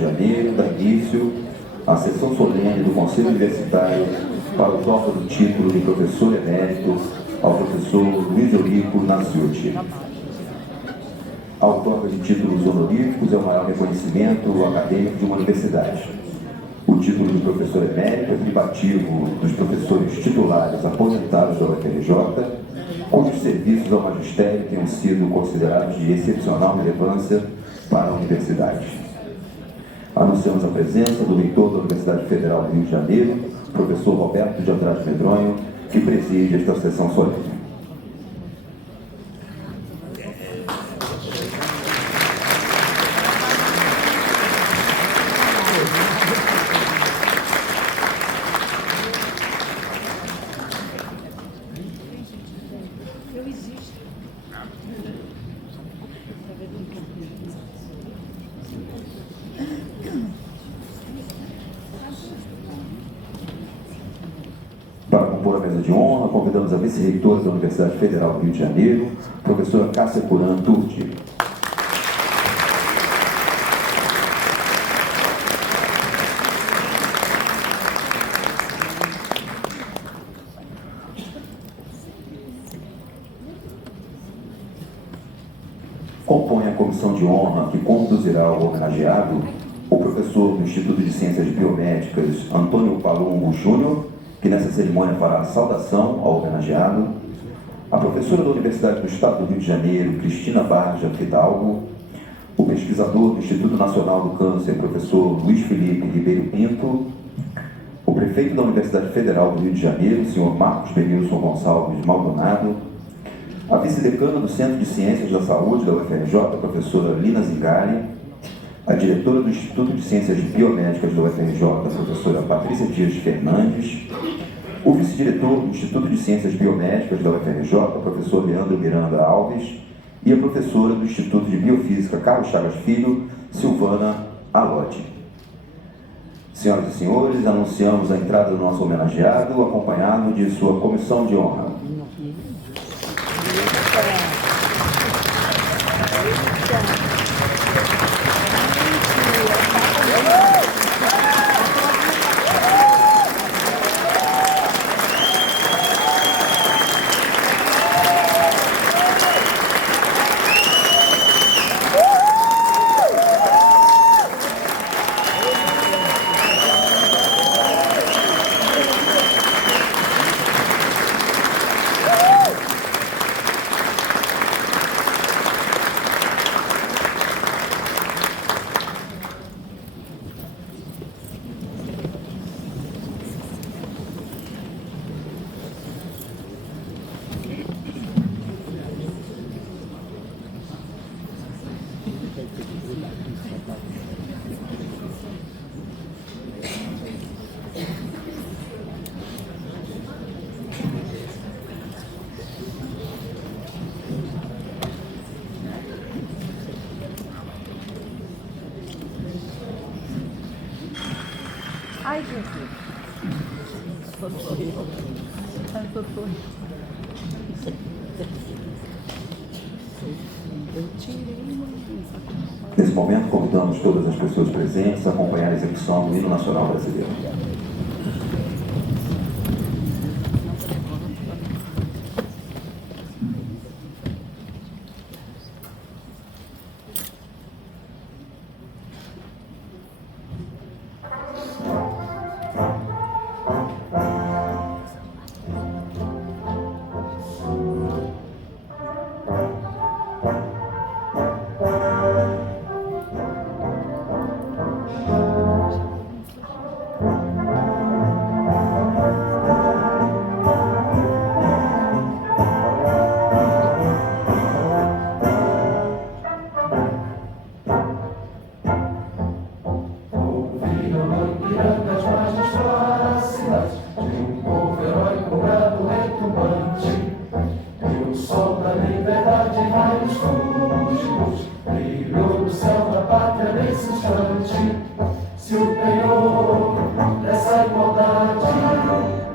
de Janeiro dá início à sessão solene do Conselho Universitário para o troca do título de professor emérito ao professor Luiz Eurico Nasciuti. A troca de títulos honoríficos é o maior reconhecimento acadêmico de uma universidade. O título de professor emérito é privativo dos professores titulares aposentados da UFRJ, cujos serviços ao magistério tenham sido considerados de excepcional relevância para a universidade. Anunciamos a presença do reitor da Universidade Federal do Rio de Janeiro, professor Roberto de Andrade Medronho, que preside esta sessão solene. Para compor a mesa de honra, convidamos a vice-reitora da Universidade Federal do Rio de Janeiro, professora Cássia Curan Turti. Compõe a comissão de honra que conduzirá o homenageado o professor do Instituto de Ciências Biomédicas, Antônio Palumbo Júnior, que nessa cerimônia fará a saudação ao homenageado, a professora da Universidade do Estado do Rio de Janeiro, Cristina Barja Fidalgo, o pesquisador do Instituto Nacional do Câncer, professor Luiz Felipe Ribeiro Pinto, o prefeito da Universidade Federal do Rio de Janeiro, senhor Marcos Benilson Gonçalves Maldonado, a vice-decana do Centro de Ciências da Saúde da UFRJ, professora Lina Zingari, a diretora do Instituto de Ciências Biomédicas da UFRJ, professora Patrícia Dias Fernandes, o vice-diretor do Instituto de Ciências Biomédicas da UFRJ, professor Leandro Miranda Alves, e a professora do Instituto de Biofísica Carlos Chagas Filho, Silvana Alotti. Senhoras e senhores, anunciamos a entrada do nosso homenageado, acompanhado de sua comissão de honra. Ai, Jesus. Sou eu. Nesse momento, convidamos todas as pessoas presentes a acompanhar a execução do Hino Nacional Brasileiro. Se o penhor dessa igualdade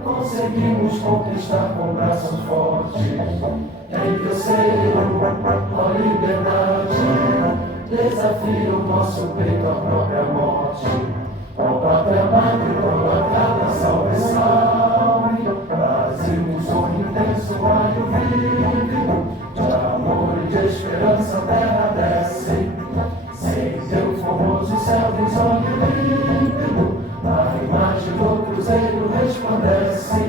conseguimos conquistar com braços fortes, em teu seio, ó liberdade, desafia o nosso peito à própria morte. Ó pátria amada, idolatrada, salve, salve. Brasil, um sonho intenso, raio vívido, de amor e de esperança, a terra desce. Sem teu formoso céu, dos olhos límpido, a imagem do cruzeiro resplandece.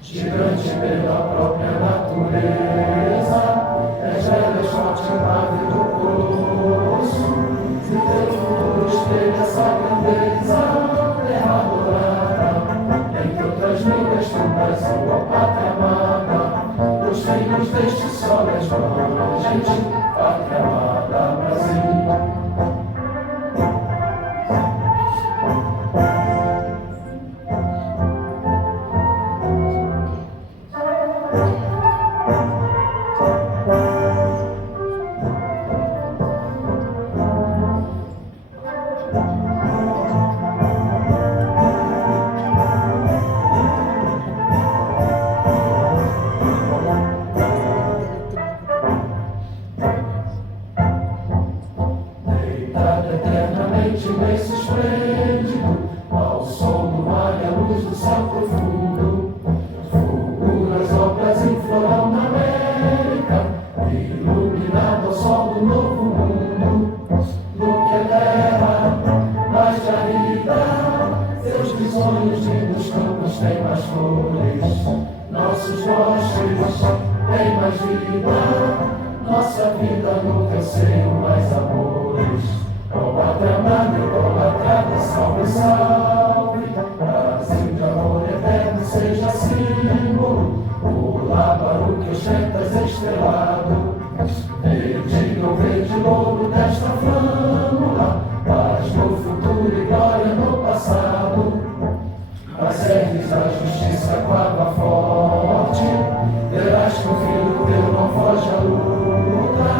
Gigante pela própria natureza, és velha, forte, invade do colosso. Se teu futuro espelha essa grandeza, terra adorada, entre outras línguas do Brasil, ó pátria amada, os filhos deste sol és gente, pátria amada, Brasil. Imenso esplêndido, ao sol do mar e à luz do céu profundo, fulguras obras em floral na América, iluminado ao sol do novo mundo. No que é terra mais jarida, seus risonhos lindos campos têm mais flores, nossos bosques têm mais vida, nossa vida no teu seio mais amores. Ó pátria amada, idolatrada, salve, salve. Brasil de amor eterno seja símbolo, o lábaro que ostentas estrelado. Verde no verde louro desta flâmula, paz no futuro e glória no passado. As ergues da justiça com água forte, verás que o filho teu não foge à luta,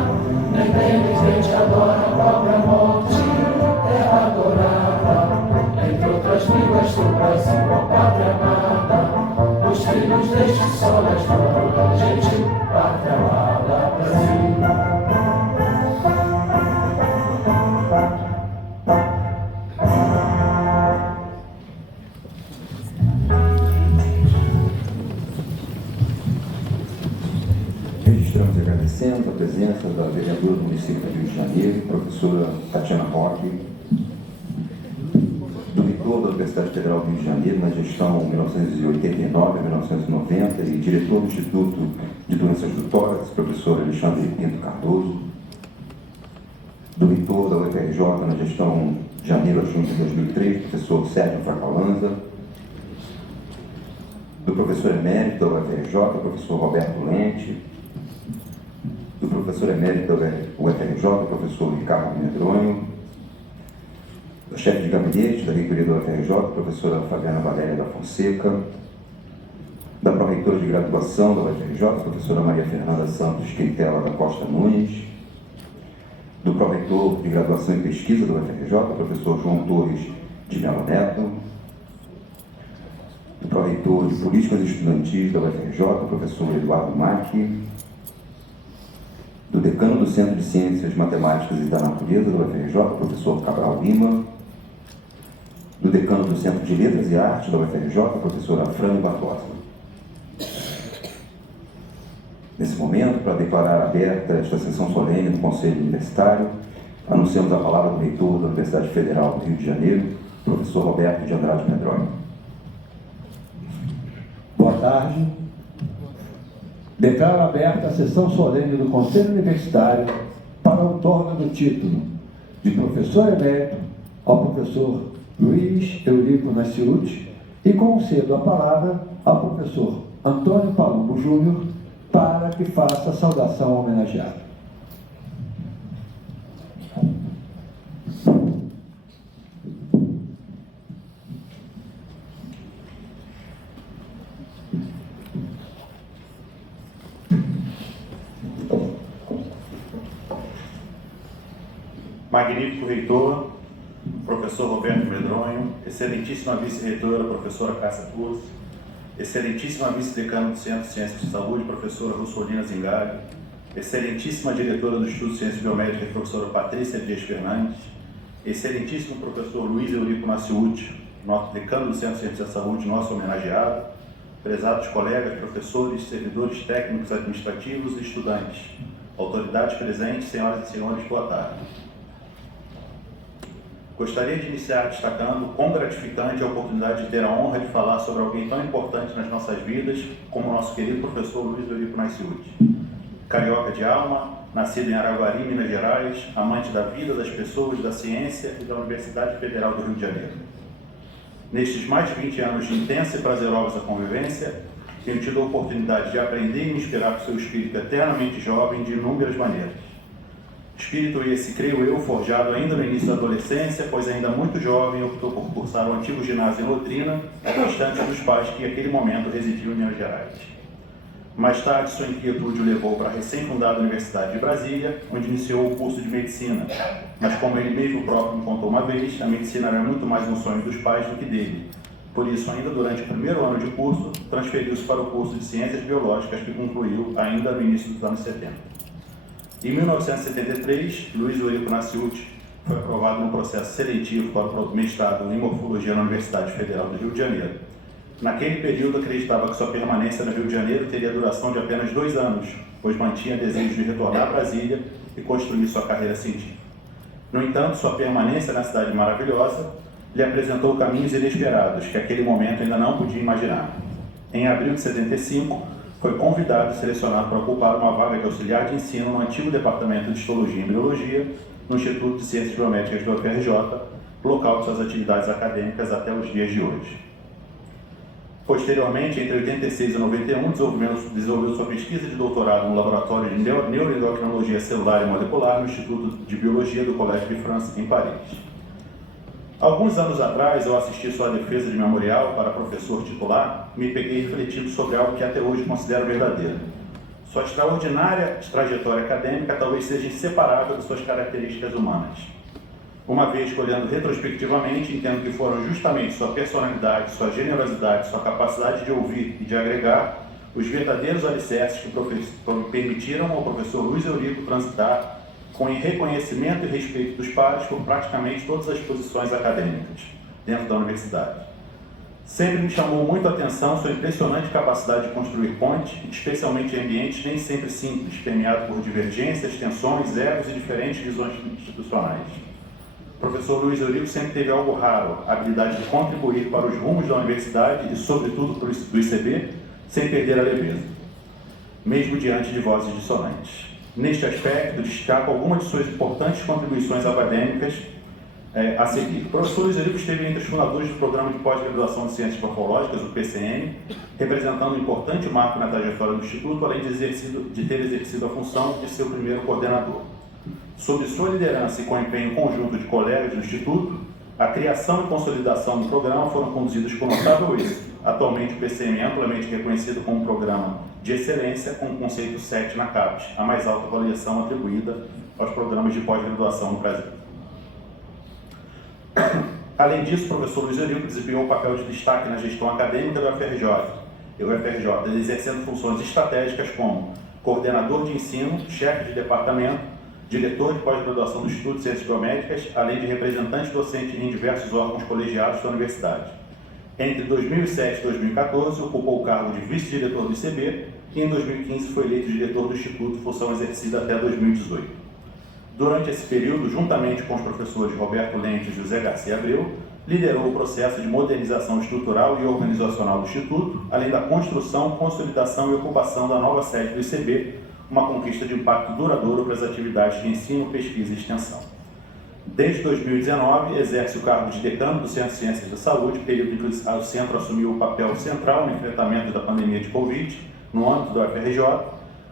nem temes nem te adora a própria morte. Terra adorada, entre outras línguas do Brasil, ó pátria amada, os filhos deste sol és gente, pátria amada, Brasil. Registramos e agradecemos a presença da vereadora do município do Rio de Janeiro, professora Tatiana Roque, do reitor da Universidade Federal do Rio de Janeiro na gestão 1989 a 1990 e diretor do Instituto de Doenças do Tórax, professor Alexandre Pinto Cardoso, do reitor da UFRJ na gestão de janeiro a junho de 2003, professor Sérgio Fracalanza, do professor emérito da UFRJ, professor Roberto Lente, do professor emérito da UFRJ, professor Ricardo Medronho, da chefe de gabinete da reitoria da UFRJ, professora Fabiana Valéria da Fonseca, da pró-reitora de graduação da UFRJ, professora Maria Fernanda Santos Quintela da Costa Nunes, do pró-reitor de graduação e pesquisa da UFRJ, professor João Torres de Melo Neto, do pró-reitor de políticas estudantis da UFRJ, professor Eduardo Macchi, do decano do Centro de Ciências Matemáticas e da Natureza da UFRJ, professor Cabral Lima, do decano do Centro de Letras e Artes da UFRJ, professora Frane Barbosa. Nesse momento, para declarar aberta esta sessão solene do Conselho Universitário, anunciamos a palavra do reitor da Universidade Federal do Rio de Janeiro, professor Roberto de Andrade Medronho. Boa tarde. Declaro aberta a sessão solene do Conselho Universitário para o outorga do título de professor emérito ao professor Luiz Eurico Nasciuti e concedo a palavra ao professor Antônio Palumbo Júnior para que faça a saudação ao homenageado. Magnífico reitor, professor Roberto Medronho, excelentíssima vice-reitora, professora Cássia Cruz, excelentíssima vice-decana do Centro de Ciências de Saúde, professora Russolina Zingali, excelentíssima diretora do Instituto de Ciências Biomédicas, professora Patrícia Dias Fernandes, excelentíssimo professor Luiz Eurico Nasciuti, nosso decano do Centro de Ciências da Saúde, nosso homenageado, prezados colegas, professores, servidores técnicos, administrativos e estudantes, autoridades presentes, senhoras e senhores, boa tarde. Gostaria de iniciar destacando quão gratificante é a oportunidade de ter a honra de falar sobre alguém tão importante nas nossas vidas como o nosso querido professor Luiz Eurico Nasciuti. Carioca de alma, nascido em Araguari, Minas Gerais, amante da vida, das pessoas, da ciência e da Universidade Federal do Rio de Janeiro. Nestes mais de 20 anos de intensa e prazerosa convivência, tenho tido a oportunidade de aprender e me inspirar com seu espírito eternamente jovem de inúmeras maneiras. Espírito esse, creio eu, forjado ainda no início da adolescência, pois ainda muito jovem optou por cursar o antigo ginásio em Londrina, distante dos pais que naquele momento residiam em Minas Gerais. Mais tarde, sua inquietude o levou para a recém-fundada Universidade de Brasília, onde iniciou o curso de Medicina. Mas como ele mesmo próprio me contou uma vez, a medicina era muito mais um sonho dos pais do que dele. Por isso, ainda durante o primeiro ano de curso, transferiu-se para o curso de Ciências Biológicas, que concluiu ainda no início dos anos 70. Em 1973, Luiz Eurico Nasciuti foi aprovado no processo seletivo para o mestrado em Morfologia na Universidade Federal do Rio de Janeiro. Naquele período, acreditava que sua permanência no Rio de Janeiro teria duração de apenas 2 anos, pois mantinha desejo de retornar a Brasília e construir sua carreira científica. No entanto, sua permanência na cidade maravilhosa lhe apresentou caminhos inesperados que naquele momento ainda não podia imaginar. Em abril de 75, foi convidado e selecionado para ocupar uma vaga de auxiliar de ensino no antigo Departamento de Histologia e Embriologia, no Instituto de Ciências Biomédicas do UFRJ, local de suas atividades acadêmicas até os dias de hoje. Posteriormente, entre 86 e 91, desenvolveu sua pesquisa de doutorado no Laboratório de Neuroendocrinologia Celular e Molecular no Instituto de Biologia do Collège de France, em Paris. Alguns anos atrás, eu assisti sua defesa de memorial para professor titular, me peguei refletindo sobre algo que até hoje considero verdadeiro. Sua extraordinária trajetória acadêmica talvez seja inseparável de suas características humanas. Uma vez que, olhando retrospectivamente, entendo que foram justamente sua personalidade, sua generosidade, sua capacidade de ouvir e de agregar os verdadeiros alicerces que permitiram ao professor Luiz Eurico transitar com reconhecimento e respeito dos pares por praticamente todas as posições acadêmicas dentro da universidade. Sempre me chamou muito a atenção sua impressionante capacidade de construir pontes, especialmente em ambientes nem sempre simples, permeado por divergências, tensões, egos e diferentes visões institucionais. O professor Luiz Eurico sempre teve algo raro, a habilidade de contribuir para os rumos da universidade e, sobretudo, do ICB, sem perder a leveza, mesmo diante de vozes dissonantes. Neste aspecto, destaco algumas de suas importantes contribuições acadêmicas a seguir. O professor Luiz Eurico esteve entre os fundadores do Programa de Pós-Graduação de Ciências Morfológicas, o PCM, representando um importante marco na trajetória do Instituto, além de ter exercido a função de seu primeiro coordenador. Sob sua liderança e com empenho conjunto de colegas do Instituto, a criação e consolidação do programa foram conduzidas com notável êxito. Atualmente, o PCM é amplamente reconhecido como um programa de excelência com o conceito 7 na CAPES, a mais alta avaliação atribuída aos programas de pós-graduação no Brasil. Além disso, o professor Luiz Eurico desempenhou um papel de destaque na gestão acadêmica do UFRJ, exercendo funções estratégicas como coordenador de ensino, chefe de departamento, diretor de pós-graduação do Instituto de Ciências Biomédicas, além de representante docente em diversos órgãos colegiados da universidade. Entre 2007 e 2014, ocupou o cargo de vice-diretor do ICB e em 2015 foi eleito diretor do Instituto, função exercida até 2018. Durante esse período, juntamente com os professores Roberto Lente e José Garcia Abreu, liderou o processo de modernização estrutural e organizacional do Instituto, além da construção, consolidação e ocupação da nova sede do ICB, uma conquista de impacto duradouro para as atividades de ensino, pesquisa e extensão. Desde 2019, exerce o cargo de decano do Centro de Ciências da Saúde, período em que o centro assumiu o papel central no enfrentamento da pandemia de Covid, no âmbito do UFRJ,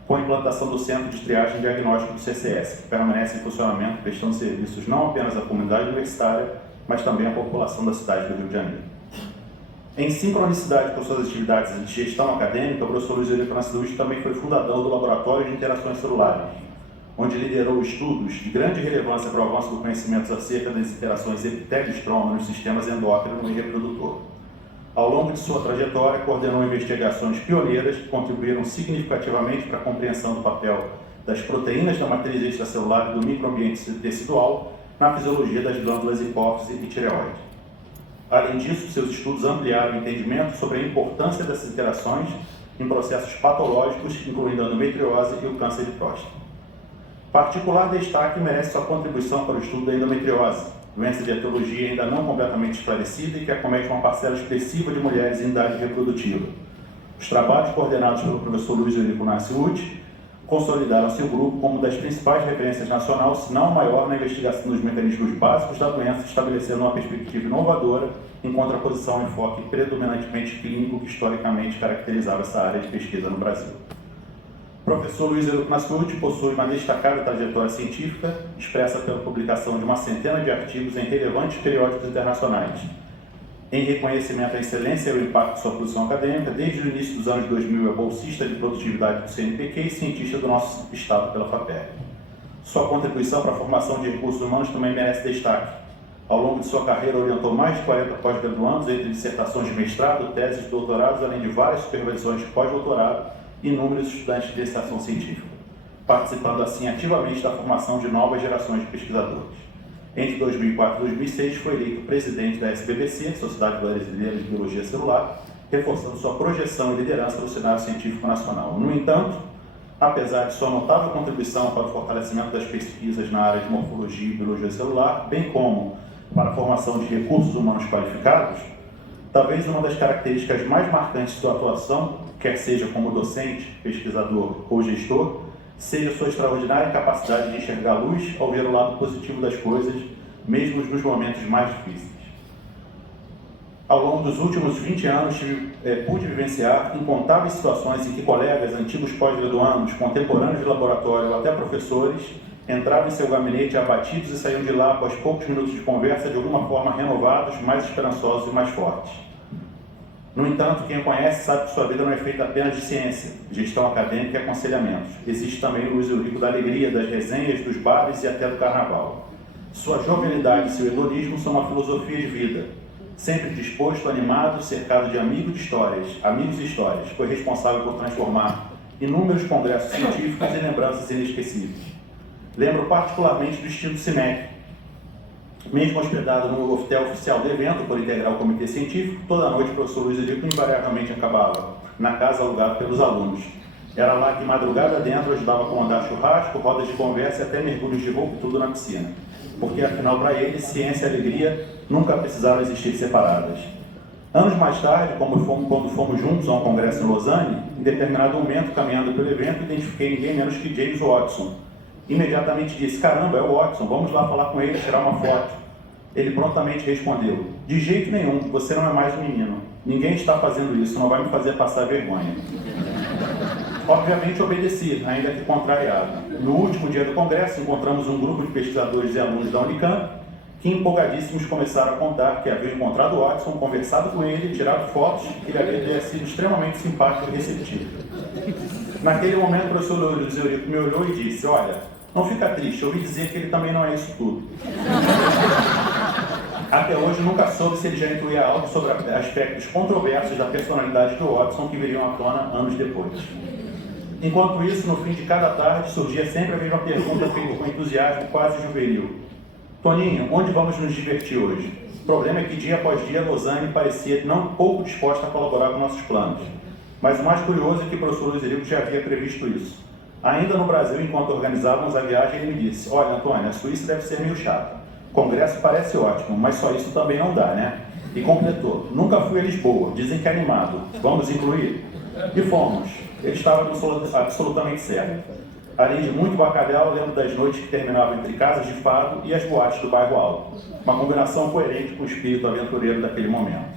com a implantação do Centro de Triagem e Diagnóstico do CCS, que permanece em funcionamento, prestando serviços não apenas à comunidade universitária, mas também à população da cidade do Rio de Janeiro. Em sincronicidade com suas atividades de gestão acadêmica, o professor Luiz Eurico Nasciuti também foi fundador do Laboratório de Interações Celulares, onde liderou estudos de grande relevância para o avanço do conhecimento acerca das interações epitélio-estroma nos sistemas endócrino e reprodutor. Ao longo de sua trajetória, coordenou investigações pioneiras que contribuíram significativamente para a compreensão do papel das proteínas da matriz extracelular e do microambiente tecidual na fisiologia das glândulas hipófise e tireoide. Além disso, seus estudos ampliaram o entendimento sobre a importância dessas interações em processos patológicos, incluindo a endometriose e o câncer de próstata. Particular destaque merece sua contribuição para o estudo da endometriose, doença de etiologia ainda não completamente esclarecida e que acomete uma parcela expressiva de mulheres em idade reprodutiva. Os trabalhos coordenados pelo professor Luiz Eurico Nasciuti consolidaram seu grupo como das principais referências nacional, se não a maior, na investigação dos mecanismos básicos da doença, estabelecendo uma perspectiva inovadora em contraposição ao enfoque predominantemente clínico que historicamente caracterizava essa área de pesquisa no Brasil. O professor Luiz Eurico Nasciuti possui uma destacada trajetória científica, expressa pela publicação de uma centena de artigos em relevantes periódicos internacionais. Em reconhecimento à excelência e ao impacto de sua produção acadêmica, desde o início dos anos 2000 é bolsista de produtividade do CNPq e cientista do nosso estado pela FAPERJ. Sua contribuição para a formação de recursos humanos também merece destaque. Ao longo de sua carreira, orientou mais de 40 pós-graduandos, entre dissertações de mestrado, teses e doutorados, além de várias supervisões de pós-doutorado e inúmeros estudantes de iniciação científica, participando assim ativamente da formação de novas gerações de pesquisadores. Entre 2004 e 2006, foi eleito presidente da SBBC, Sociedade Brasileira de Biologia Celular, reforçando sua projeção e liderança no cenário científico nacional. No entanto, apesar de sua notável contribuição para o fortalecimento das pesquisas na área de morfologia e biologia celular, bem como para a formação de recursos humanos qualificados, talvez uma das características mais marcantes de sua atuação, quer seja como docente, pesquisador ou gestor, seja sua extraordinária capacidade de enxergar a luz ao ver o lado positivo das coisas, mesmo nos momentos mais difíceis. Ao longo dos últimos 20 anos, pude vivenciar incontáveis situações em que colegas, antigos pós-graduandos, contemporâneos de laboratório ou até professores entravam em seu gabinete abatidos e saíam de lá após poucos minutos de conversa de alguma forma renovados, mais esperançosos e mais fortes. No entanto, quem conhece sabe que sua vida não é feita apenas de ciência, gestão acadêmica e aconselhamentos. Existe também o Luiz Eurico da alegria, das resenhas, dos bares e até do carnaval. Sua jovialidade e seu hedonismo são uma filosofia de vida. Sempre disposto, animado, cercado de amigos e histórias, foi responsável por transformar inúmeros congressos científicos em lembranças inesquecíveis. Lembro particularmente do estilo CIMEC. Mesmo hospedado no hotel oficial do evento por integrar o comitê científico, toda noite o professor Luiz Eurico invariavelmente acabava na casa alugada pelos alunos. Era lá que, madrugada dentro, ajudava a comandar churrasco, rodas de conversa e até mergulhos de roupa, tudo na piscina. Porque, afinal, para ele, ciência e alegria nunca precisaram existir separadas. Anos mais tarde, quando fomos juntos a um congresso em Lausanne, em determinado momento, caminhando pelo evento, identifiquei ninguém menos que James Watson. Imediatamente disse: caramba, é o Watson, vamos lá falar com ele, tirar uma foto. Ele prontamente respondeu: de jeito nenhum, você não é mais um menino. Ninguém está fazendo isso, não vai me fazer passar vergonha. Obviamente obedeci, ainda que contrariado. No último dia do congresso, encontramos um grupo de pesquisadores e alunos da Unicamp, que empolgadíssimos começaram a contar que haviam encontrado o Watson, conversado com ele, tirado fotos e ele havia sido extremamente simpático e receptivo. Naquele momento, o professor Luiz Eurico me olhou e disse: olha, não fica triste, eu ouvi dizer que ele também não é isso tudo. Até hoje nunca soube se ele já incluía algo sobre aspectos controversos da personalidade do Watson que viriam à tona anos depois. Enquanto isso, no fim de cada tarde, surgia sempre a mesma pergunta feita com entusiasmo quase juvenil: Toninho, onde vamos nos divertir hoje? O problema é que dia após dia Lausanne parecia não pouco disposta a colaborar com nossos planos. Mas o mais curioso é que o professor Luiz Eurico já havia previsto isso. Ainda no Brasil, enquanto organizávamos a viagem, ele me disse: olha, Antônio, a Suíça deve ser meio chata. O congresso parece ótimo, mas só isso também não dá, né? E completou: nunca fui a Lisboa, dizem que é animado. Vamos incluir? E fomos. Ele estava absolutamente certo. Além de muito bacalhau, lembro das noites que terminavam entre casas de fado e as boates do bairro Alto. Uma combinação coerente com o espírito aventureiro daquele momento.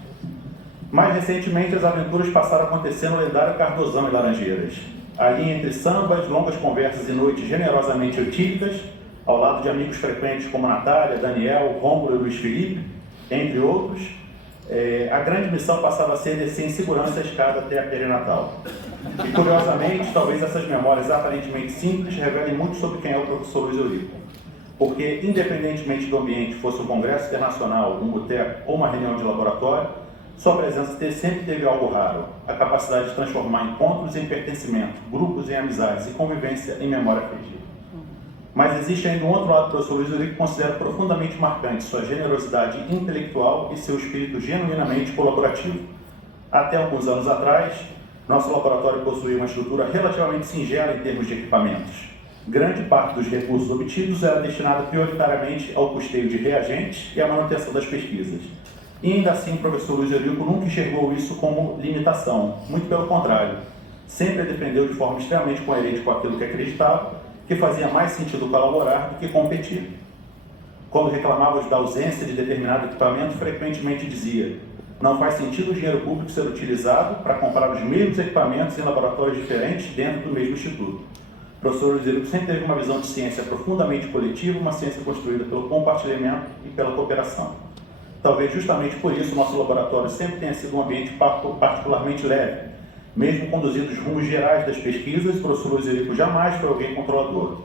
Mais recentemente, as aventuras passaram a acontecer no lendário Cardozão e Laranjeiras. Ali, entre sambas, longas conversas e noites generosamente etílicas, ao lado de amigos frequentes como Natália, Daniel, Rômulo e Luiz Felipe, entre outros, a grande missão passava a ser descer em segurança a escada até a perinatal. E, curiosamente, talvez essas memórias aparentemente simples revelem muito sobre quem é o professor Luiz Eurico. Porque, independentemente do ambiente, fosse um congresso internacional, um boteco ou uma reunião de laboratório, Sua presença sempre teve algo raro, a capacidade de transformar encontros em pertencimento, grupos em amizades e convivência em memória afetiva. Mas existe ainda um outro lado do professor Luiz Eurico que considero profundamente marcante, sua generosidade intelectual e seu espírito genuinamente colaborativo. Até alguns anos atrás, nosso laboratório possuía uma estrutura relativamente singela em termos de equipamentos. Grande parte dos recursos obtidos era destinada prioritariamente ao custeio de reagentes e à manutenção das pesquisas. E ainda assim, o professor Luiz Eurico nunca enxergou isso como limitação, muito pelo contrário. Sempre defendeu de forma extremamente coerente com aquilo que acreditava, que fazia mais sentido colaborar do que competir. Quando reclamávamos da ausência de determinado equipamento, frequentemente dizia: não faz sentido o dinheiro público ser utilizado para comprar os mesmos equipamentos em laboratórios diferentes dentro do mesmo instituto. O professor Luiz Eurico sempre teve uma visão de ciência profundamente coletiva, uma ciência construída pelo compartilhamento e pela cooperação. Talvez justamente por isso o nosso laboratório sempre tenha sido um ambiente particularmente leve. Mesmo conduzindo os rumos gerais das pesquisas, o professor Luiz Eurico jamais foi alguém controlador.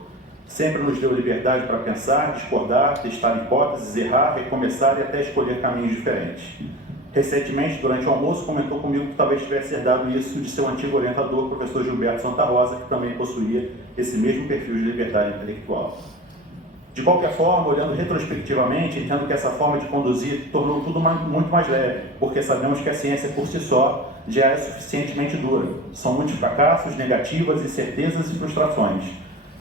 Sempre nos deu liberdade para pensar, discordar, testar hipóteses, errar, recomeçar e até escolher caminhos diferentes. Recentemente, durante o almoço, comentou comigo que talvez tivesse herdado isso de seu antigo orientador, o professor Gilberto Santa Rosa, que também possuía esse mesmo perfil de liberdade intelectual. De qualquer forma, olhando retrospectivamente, entendo que essa forma de conduzir tornou tudo muito mais leve, porque sabemos que a ciência por si só já é suficientemente dura. São muitos fracassos, negativas, incertezas e frustrações.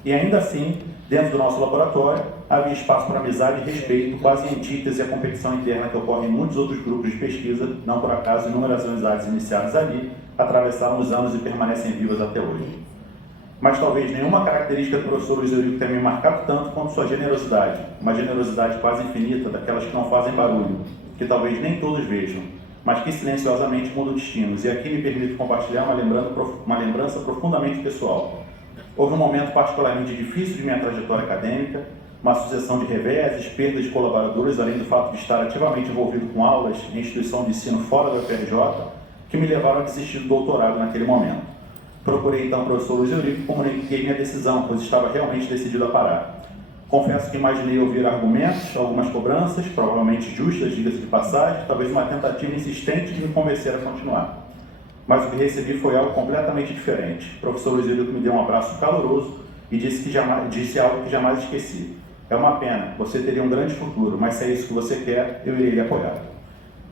E ainda assim, dentro do nosso laboratório, havia espaço para amizade e respeito, quase em antítese à competição interna que ocorre em muitos outros grupos de pesquisa. Não por acaso, inúmeras amizades iniciadas ali atravessaram os anos e permanecem vivas até hoje. Mas talvez nenhuma característica do professor Luiz Eurico tenha me marcado tanto quanto sua generosidade, uma generosidade quase infinita, daquelas que não fazem barulho, que talvez nem todos vejam, mas que silenciosamente mudam destinos. E aqui me permito compartilhar uma lembrança profundamente pessoal. Houve um momento particularmente difícil de minha trajetória acadêmica, uma sucessão de reveses, perdas de colaboradores, além do fato de estar ativamente envolvido com aulas em instituição de ensino fora da UFRJ, que me levaram a desistir do doutorado naquele momento. Procurei então o professor Luiz Eurico e comuniquei minha decisão, pois estava realmente decidido a parar. Confesso que imaginei ouvir argumentos, algumas cobranças, provavelmente justas, diga-se de passagem, talvez uma tentativa insistente de me convencer a continuar. Mas o que recebi foi algo completamente diferente. O professor Luiz Eurico me deu um abraço caloroso e disse algo que jamais esqueci. É uma pena, você teria um grande futuro, mas se é isso que você quer, eu irei lhe apoiar.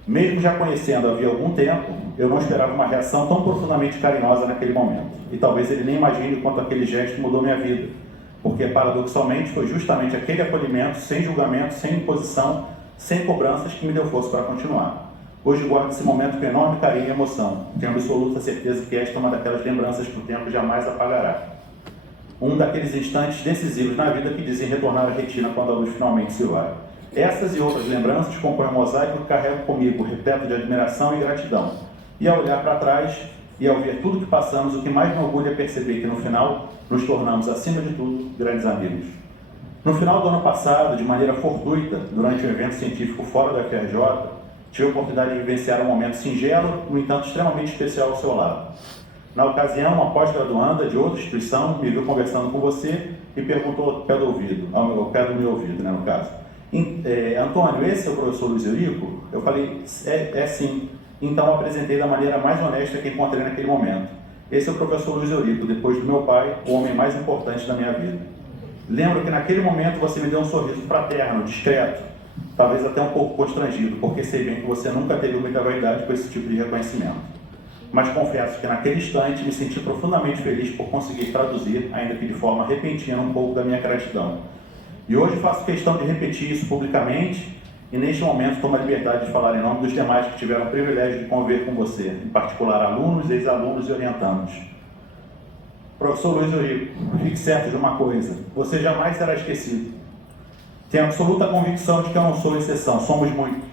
Mesmo já conhecendo havia algum tempo, eu não esperava uma reação tão profundamente carinhosa naquele momento. E talvez ele nem imagine quanto aquele gesto mudou minha vida, porque paradoxalmente foi justamente aquele acolhimento, sem julgamento, sem imposição, sem cobranças, que me deu força para continuar. Hoje guardo esse momento com enorme carinho e emoção. Tenho absoluta certeza que esta é uma daquelas lembranças que o tempo jamais apagará. Um daqueles instantes decisivos na vida que dizem retornar à retina quando a luz finalmente se vai. Essas e outras lembranças compõem um mosaico que carrego comigo, repleto de admiração e gratidão. E ao olhar para trás e ao ver tudo que passamos, o que mais me orgulha é perceber que no final nos tornamos, acima de tudo, grandes amigos. No final do ano passado, de maneira fortuita, durante um evento científico fora da UFRJ, tive a oportunidade de vivenciar um momento singelo, no entanto extremamente especial ao seu lado. Na ocasião, uma pós-graduanda de outra instituição me viu conversando com você e perguntou ao pé do meu ouvido, no caso. Antônio, esse é o professor Luiz Eurico? Eu falei, é sim. Então apresentei da maneira mais honesta que encontrei naquele momento. Esse é o professor Luiz Eurico, depois do meu pai, o homem mais importante da minha vida. Lembro que naquele momento você me deu um sorriso fraterno, discreto, talvez até um pouco constrangido, porque sei bem que você nunca teve muita vaidade com esse tipo de reconhecimento. Mas confesso que naquele instante me senti profundamente feliz por conseguir traduzir, ainda que de forma repentina, um pouco da minha gratidão. E hoje faço questão de repetir isso publicamente e neste momento tomo a liberdade de falar em nome dos demais que tiveram o privilégio de conviver com você, em particular alunos, ex-alunos e orientandos. Professor Luiz Eurico, fique certo de uma coisa, você jamais será esquecido. Tenho absoluta convicção de que eu não sou exceção, somos muitos.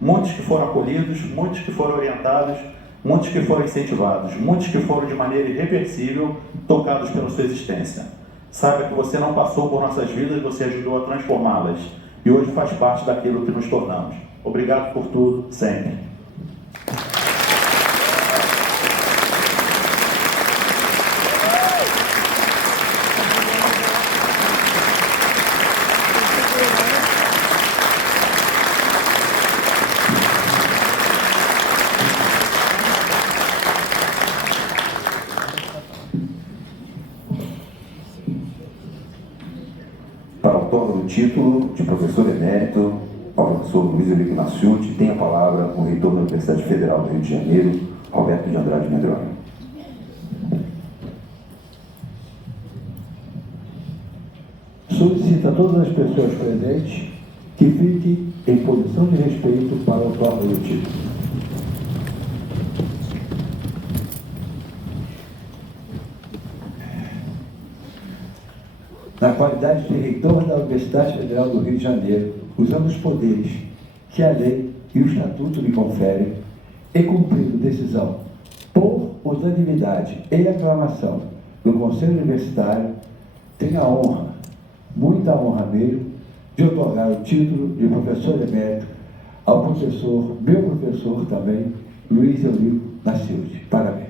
Muitos que foram acolhidos, muitos que foram orientados, muitos que foram incentivados, muitos que foram de maneira irreversível tocados pela sua existência. Saiba que você não passou por nossas vidas, você ajudou a transformá-las. E hoje faz parte daquilo que nos tornamos. Obrigado por tudo, sempre. título de professor emérito ao professor Luiz Eurico Nasciuti, tem a palavra o reitor da Universidade Federal do Rio de Janeiro, Roberto de Andrade Medronho. Solicito a todas as pessoas presentes que fiquem em posição de respeito para o próprio título. Na qualidade de reitor da Universidade Federal do Rio de Janeiro, usando os poderes que a lei e o estatuto me conferem, e cumprindo decisão por unanimidade e aclamação do Conselho Universitário, tenho a honra, muita honra mesmo, de otorgar o título de professor emérito ao professor, meu professor também, Luiz Eurico Nasciuti. Parabéns.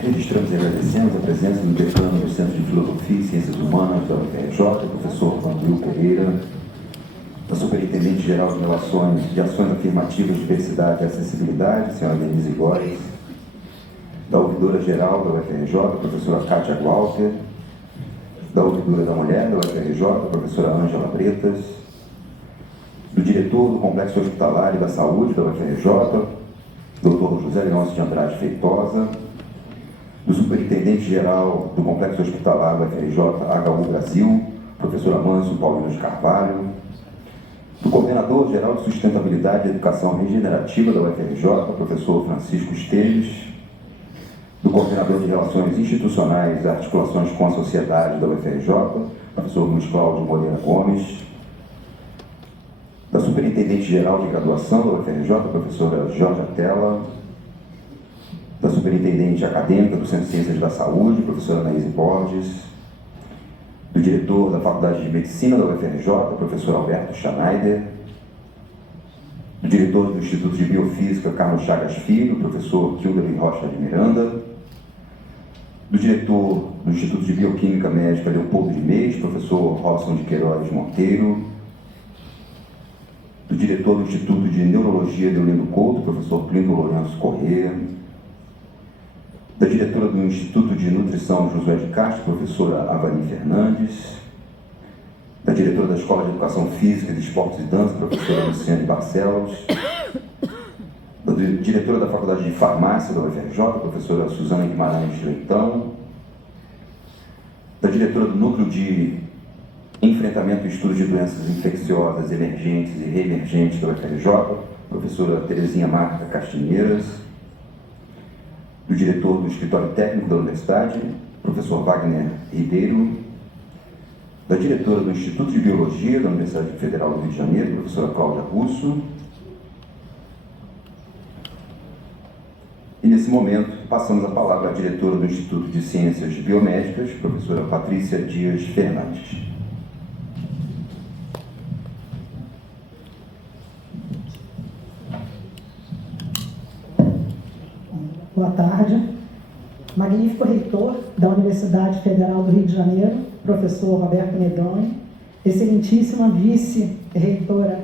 Registramos e agradecemos a presença do decano do Centro de Filosofia e Ciências Humanas da UFRJ, professor Vandril Pereira, da Superintendente-Geral de Relações de Ações Afirmativas, Diversidade e Acessibilidade, senhora Denise Góes, da Ouvidora-Geral da UFRJ, professora Kátia Gualter, da Ouvidora da Mulher da UFRJ, professora Ângela Bretas, do diretor do Complexo Hospitalar e da Saúde da UFRJ, doutor José Leôncio de Andrade Feitosa, do Superintendente-Geral do Complexo Hospitalar da UFRJ, HU Brasil, professor Amâncio Paulino de Carvalho, do Coordenador-Geral de Sustentabilidade e Educação Regenerativa da UFRJ, professor Francisco Esteves, do Coordenador de Relações Institucionais e Articulações com a Sociedade da UFRJ, professor Luiz Cláudio Moreira Gomes, da Superintendente-Geral de Graduação da UFRJ, professora Jorge Atella, da Superintendente Acadêmica do Centro de Ciências da Saúde, professora Anaíse Borges, do diretor da Faculdade de Medicina da UFRJ, professor Alberto Schneider, do diretor do Instituto de Biofísica, Carlos Chagas Filho, professor Kilderly Rocha de Miranda, do diretor do Instituto de Bioquímica Médica, Leopoldo de Meis, professor Robson de Queiroz Monteiro, do diretor do Instituto de Neurologia, Deolindo Couto, professor Plínio Lourenço Corrêa, da diretora do Instituto de Nutrição, Josué de Castro, professora Avani Fernandes, da diretora da Escola de Educação Física, de Esportes e Dança, professora Luciane Barcelos, da diretora da Faculdade de Farmácia da UFRJ, professora Suzana Guimarães Leitão, da diretora do Núcleo de Enfrentamento e Estudo de Doenças Infecciosas, Emergentes e Reemergentes da UFRJ, professora Terezinha Marta Castinheiras, do diretor do Escritório Técnico da Universidade, professor Wagner Ribeiro, da diretora do Instituto de Biologia da Universidade Federal do Rio de Janeiro, professora Cláudia Russo. E nesse momento, passamos a palavra à diretora do Instituto de Ciências Biomédicas, professora Patrícia Dias Fernandes. Boa tarde. Magnífico reitor da Universidade Federal do Rio de Janeiro, professor Roberto Medronho, excelentíssima vice-reitora,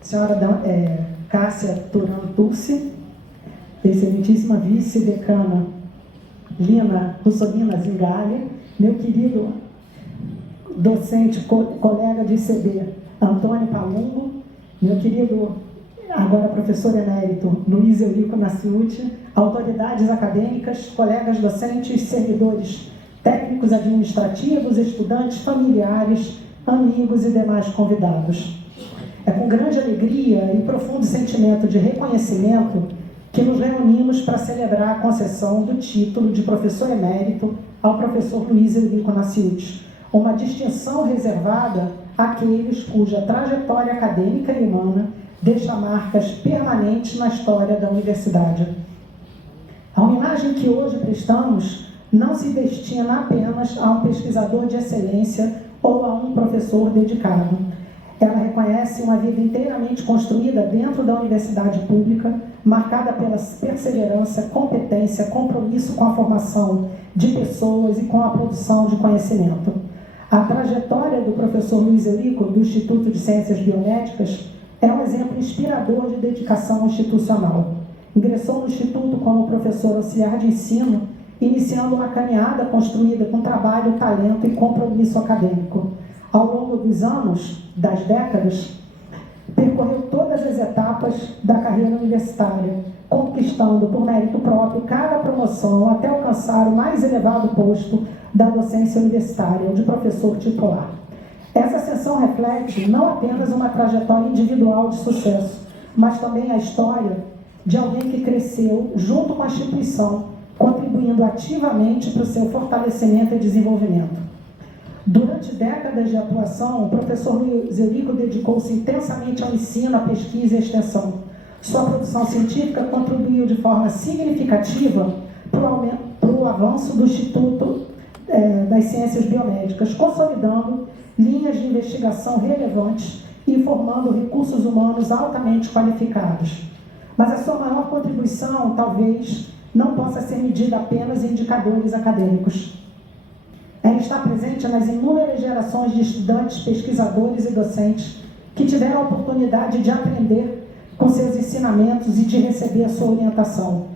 senhora Cássia Turan Tulsi, excelentíssima vice-decana Lina Russolina Zingali, meu querido docente, colega de ICB, Antônio Palumbo, meu querido, agora professor emérito, Luiz Eurico Nasciuti, autoridades acadêmicas, colegas docentes, servidores técnicos administrativos, estudantes, familiares, amigos e demais convidados. É com grande alegria e profundo sentimento de reconhecimento que nos reunimos para celebrar a concessão do título de professor emérito ao professor Luiz Eurico Nasciuti, uma distinção reservada àqueles cuja trajetória acadêmica e humana deixa marcas permanentes na história da universidade. A homenagem que hoje prestamos não se destina apenas a um pesquisador de excelência ou a um professor dedicado. Ela reconhece uma vida inteiramente construída dentro da universidade pública, marcada pela perseverança, competência, compromisso com a formação de pessoas e com a produção de conhecimento. A trajetória do professor Luiz Eurico, do Instituto de Ciências Biomédicas, é um exemplo inspirador de dedicação institucional. Ingressou no Instituto como professor auxiliar de ensino, iniciando uma caminhada construída com trabalho, talento e compromisso acadêmico. Ao longo dos anos, das décadas, percorreu todas as etapas da carreira universitária, conquistando por mérito próprio cada promoção até alcançar o mais elevado posto da docência universitária, o de professor titular. Essa ascensão reflete não apenas uma trajetória individual de sucesso, mas também a história de alguém que cresceu junto com a instituição, contribuindo ativamente para o seu fortalecimento e desenvolvimento. Durante décadas de atuação, o professor Luiz Eurico dedicou-se intensamente ao ensino, à pesquisa e à extensão. Sua produção científica contribuiu de forma significativa para o avanço do Instituto das Ciências Biomédicas, consolidando linhas de investigação relevantes e formando recursos humanos altamente qualificados. Mas a sua maior contribuição, talvez, não possa ser medida apenas em indicadores acadêmicos. Ela está presente nas inúmeras gerações de estudantes, pesquisadores e docentes que tiveram a oportunidade de aprender com seus ensinamentos e de receber a sua orientação.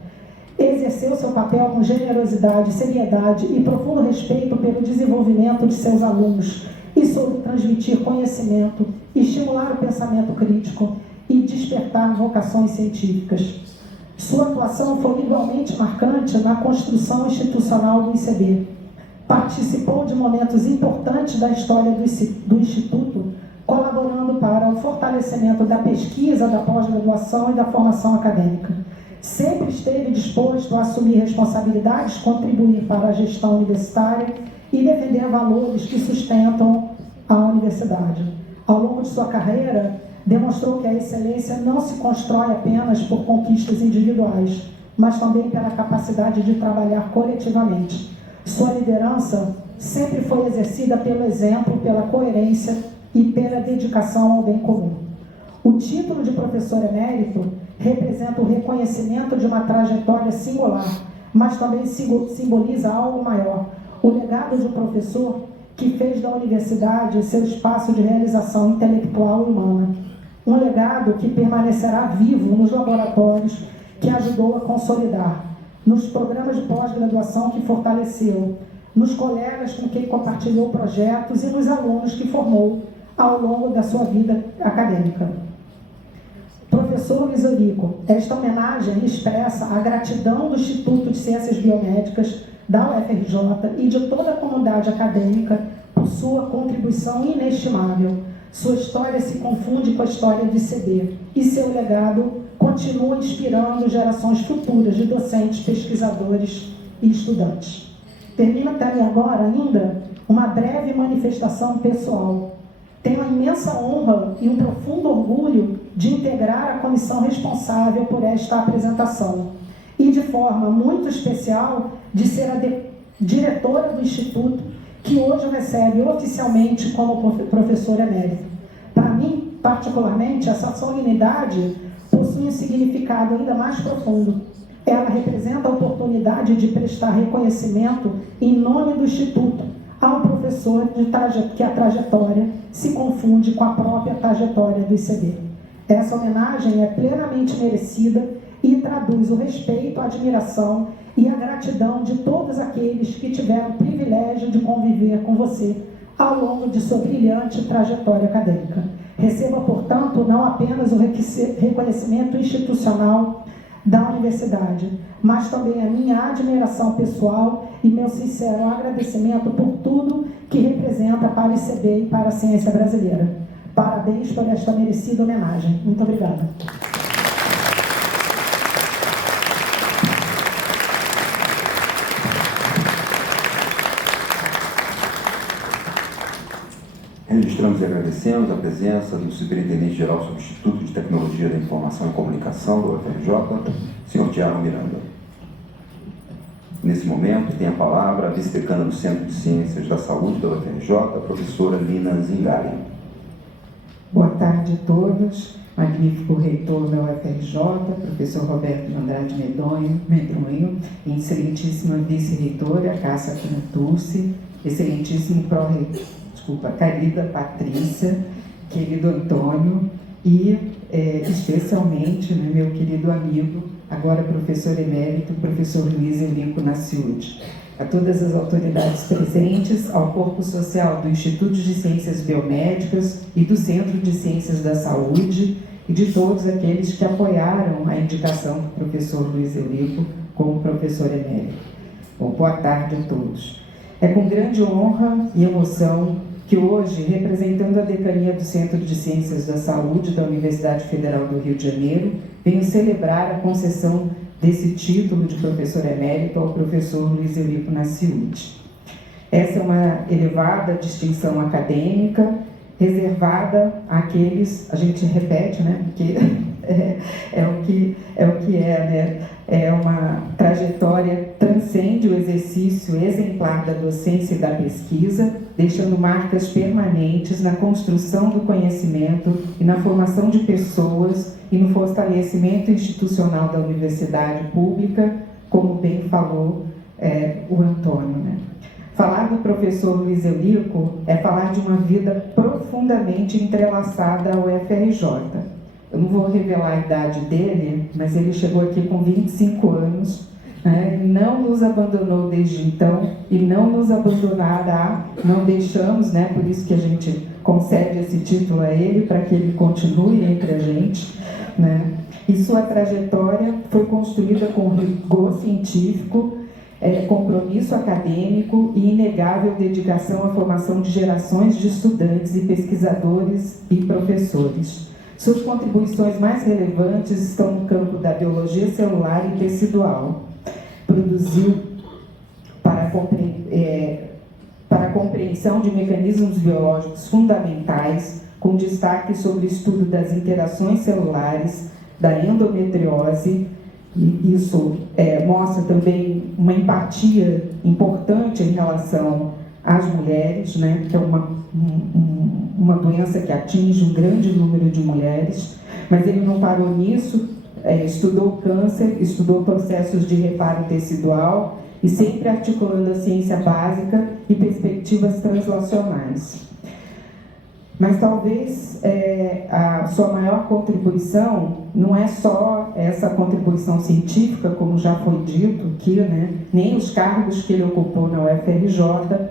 Exerceu seu papel com generosidade, seriedade e profundo respeito pelo desenvolvimento de seus alunos e soube transmitir conhecimento, estimular o pensamento crítico e despertar vocações científicas. Sua atuação foi igualmente marcante na construção institucional do ICB. Participou de momentos importantes da história do Instituto, colaborando para o fortalecimento da pesquisa, da pós-graduação e da formação acadêmica. Sempre esteve disposto a assumir responsabilidades, contribuir para a gestão universitária e defender valores que sustentam a universidade. Ao longo de sua carreira, demonstrou que a excelência não se constrói apenas por conquistas individuais, mas também pela capacidade de trabalhar coletivamente. Sua liderança sempre foi exercida pelo exemplo, pela coerência e pela dedicação ao bem comum. O título de professor emérito representa o reconhecimento de uma trajetória singular, mas também simboliza algo maior, o legado de um professor que fez da universidade seu espaço de realização intelectual e humana. Um legado que permanecerá vivo nos laboratórios que ajudou a consolidar, nos programas de pós-graduação que fortaleceu, nos colegas com quem compartilhou projetos e nos alunos que formou ao longo da sua vida acadêmica. Professor Luiz Eurico, esta homenagem expressa a gratidão do Instituto de Ciências Biomédicas, da UFRJ e de toda a comunidade acadêmica por sua contribuição inestimável. Sua história se confunde com a história do ICB e seu legado continua inspirando gerações futuras de docentes, pesquisadores e estudantes. Termino até agora ainda uma breve manifestação pessoal. Tenho a imensa honra e um profundo orgulho de integrar a comissão responsável por esta apresentação e, de forma muito especial, de ser a diretora do Instituto, que hoje recebe oficialmente como professor emérito. Para mim, particularmente, essa solenidade possui um significado ainda mais profundo. Ela representa a oportunidade de prestar reconhecimento em nome do Instituto a um professor que a trajetória se confunde com a própria trajetória do ICB. Essa homenagem é plenamente merecida e traduz o respeito, a admiração e a gratidão de todos aqueles que tiveram o privilégio de conviver com você ao longo de sua brilhante trajetória acadêmica. Receba, portanto, não apenas o reconhecimento institucional da universidade, mas também a minha admiração pessoal e meu sincero agradecimento por tudo que representa para o ICB e para a ciência brasileira. Parabéns por esta merecida homenagem. Muito obrigada. Registramos e agradecemos a presença do Superintendente-Geral Substituto de Tecnologia da Informação e Comunicação do UFRJ, senhor Tiago Miranda. Nesse momento, tem a palavra a vice-decana do Centro de Ciências da Saúde da UFRJ, a professora Lina Zingari. Boa tarde a todos. Magnífico reitor da UFRJ, professor Roberto de Andrade Medronho, e excelentíssima vice-reitora, Cássia Canturci, excelentíssimo querida Patrícia, querido Antônio e especialmente, né, meu querido amigo, agora professor emérito, professor Luiz Eurico Nasciuti. A todas as autoridades presentes, ao corpo social do Instituto de Ciências Biomédicas e do Centro de Ciências da Saúde e de todos aqueles que apoiaram a indicação do professor Luiz Eurico como professor emérito. Bom, boa tarde a todos. É com grande honra e emoção que hoje, representando a Decania do Centro de Ciências da Saúde da Universidade Federal do Rio de Janeiro, venho celebrar a concessão desse título de professor emérito ao professor Luiz Eurico Nasciuti. Essa é uma elevada distinção acadêmica, reservada àqueles, a gente repete, né, porque é o que é, né? É uma trajetória, transcende o exercício exemplar da docência e da pesquisa, deixando marcas permanentes na construção do conhecimento e na formação de pessoas e no fortalecimento institucional da universidade pública, como bem falou o Antônio, né? Falar do professor Luiz Eurico é falar de uma vida profundamente entrelaçada ao UFRJ. Eu não vou revelar a idade dele, mas ele chegou aqui com 25 anos, né? Não nos abandonou desde então e não nos abandonará, não deixamos, né? Por isso que a gente concede esse título a ele, para que ele continue entre a gente, né? E sua trajetória foi construída com rigor científico, compromisso acadêmico e inegável dedicação à formação de gerações de estudantes e pesquisadores e professores. Suas contribuições mais relevantes estão no campo da biologia celular e tecidual. Produziu para a compreensão de mecanismos biológicos fundamentais, com destaque sobre o estudo das interações celulares, da endometriose, e isso mostra também uma empatia importante em relação às mulheres, né, que é uma doença que atinge um grande número de mulheres, mas ele não parou nisso, estudou câncer, estudou processos de reparo tecidual e sempre articulando a ciência básica e perspectivas translacionais. Mas talvez a sua maior contribuição não é só essa contribuição científica, como já foi dito aqui, né? Nem os cargos que ele ocupou na UFRJ,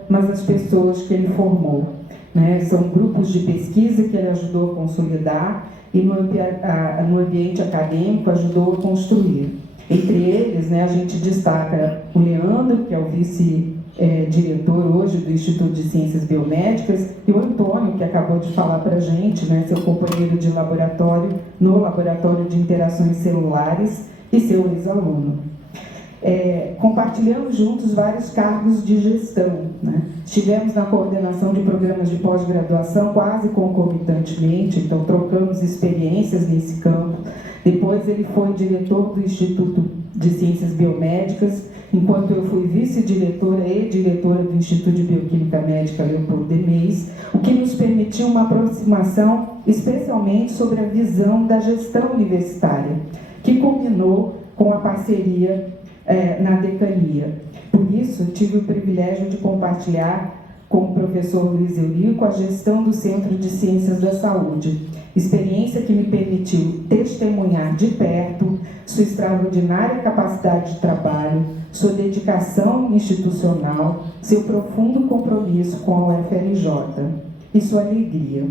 mas as pessoas que ele formou, né? São grupos de pesquisa que ele ajudou a consolidar e no ambiente acadêmico ajudou a construir. Entre eles, né, a gente destaca o Leandro, que é o vice-diretor hoje do Instituto de Ciências Biomédicas, e o Antônio, que acabou de falar para a gente, né, seu companheiro de laboratório no Laboratório de Interações Celulares e seu ex-aluno. Compartilhamos juntos vários cargos de gestão, né? Estivemos na coordenação de programas de pós-graduação quase concomitantemente, então trocamos experiências nesse campo. Depois ele foi diretor do Instituto de Ciências Biomédicas, enquanto eu fui vice-diretora e diretora do Instituto de Bioquímica Médica Leopoldo Demeis, o que nos permitiu uma aproximação especialmente sobre a visão da gestão universitária, que culminou com a parceria na decania. Por isso, tive o privilégio de compartilhar com o professor Luiz Eurico a gestão do Centro de Ciências da Saúde, experiência que me permitiu testemunhar de perto sua extraordinária capacidade de trabalho, sua dedicação institucional, seu profundo compromisso com a UFRJ e sua alegria.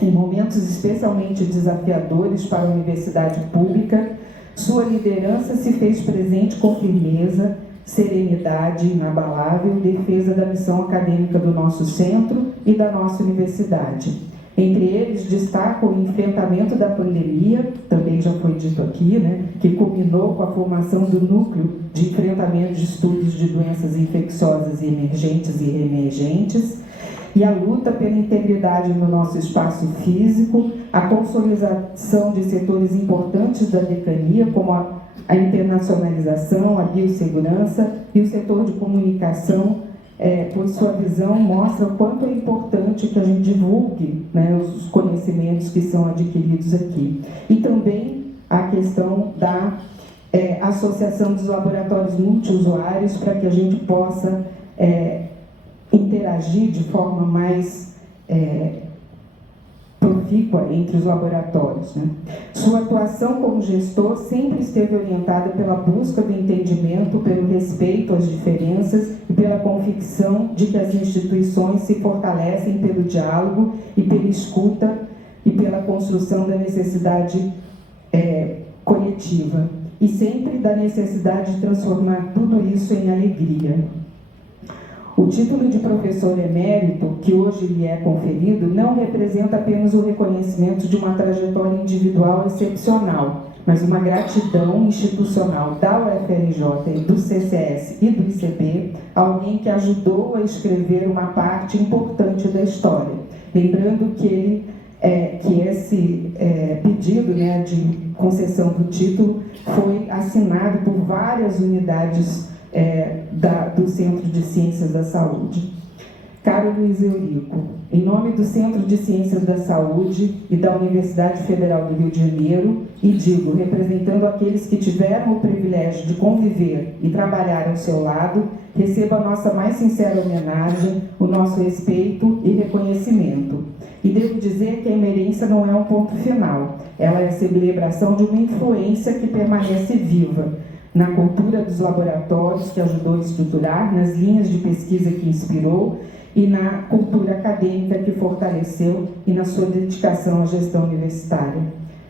Em momentos especialmente desafiadores para a universidade pública, sua liderança se fez presente com firmeza, serenidade inabalável, defesa da missão acadêmica do nosso centro e da nossa universidade. Entre eles, destaco o enfrentamento da pandemia, também já foi dito aqui, que culminou com a formação do Núcleo de Enfrentamento de Estudos de Doenças Infecciosas Emergentes e Reemergentes, e a luta pela integridade no nosso espaço físico, a consolidação de setores importantes da decania, como a internacionalização, a biossegurança e o setor de comunicação, por sua visão, mostra o quanto é importante que a gente divulgue os conhecimentos que são adquiridos aqui. E também a questão da associação dos laboratórios multiusuários para que a gente possa interagir de forma mais profícua entre os laboratórios. Sua atuação como gestor sempre esteve orientada pela busca do entendimento, pelo respeito às diferenças e pela convicção de que as instituições se fortalecem pelo diálogo e pela escuta e pela construção da necessidade coletiva, e sempre da necessidade de transformar tudo isso em alegria. O título de professor emérito, que hoje lhe é conferido, não representa apenas o reconhecimento de uma trajetória individual excepcional, mas uma gratidão institucional da UFRJ, do CCS e do ICB, a alguém que ajudou a escrever uma parte importante da história. Lembrando que esse pedido de concessão do título foi assinado por várias unidades do Centro de Ciências da Saúde. Caro Luiz Eurico, em nome do Centro de Ciências da Saúde e da Universidade Federal do Rio de Janeiro, e digo, representando aqueles que tiveram o privilégio de conviver e trabalhar ao seu lado, receba a nossa mais sincera homenagem, o nosso respeito e reconhecimento. E devo dizer que a emerência não é um ponto final, ela é a celebração de uma influência que permanece viva, na cultura dos laboratórios que ajudou a estruturar, nas linhas de pesquisa que inspirou e na cultura acadêmica que fortaleceu e na sua dedicação à gestão universitária.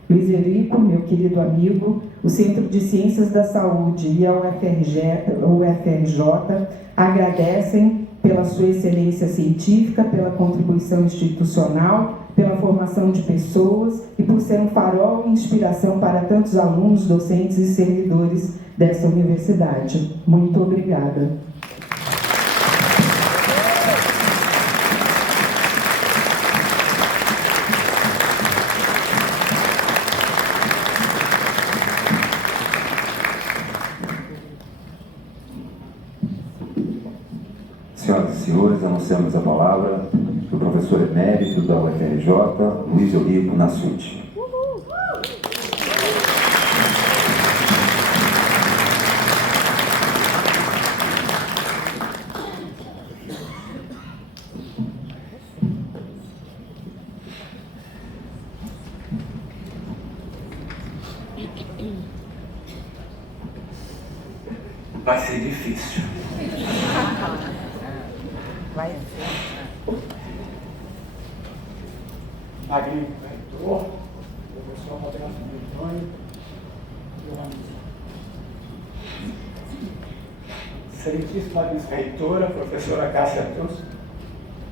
Luiz Eurico, meu querido amigo, o Centro de Ciências da Saúde e a UFRJ agradecem pela sua excelência científica, pela contribuição institucional, pela formação de pessoas e por ser um farol e inspiração para tantos alunos, docentes e servidores dessa universidade. Muito obrigada. Senhoras e senhores, anunciamos a palavra do professor emérito da UFRJ, Luiz Eurico Nassuti. Vai ser difícil. Vai ser. Magnífico reitor, professor Roberto Medonho, meu amigo. Excelentíssima vice-reitora, professora Cássia Trus,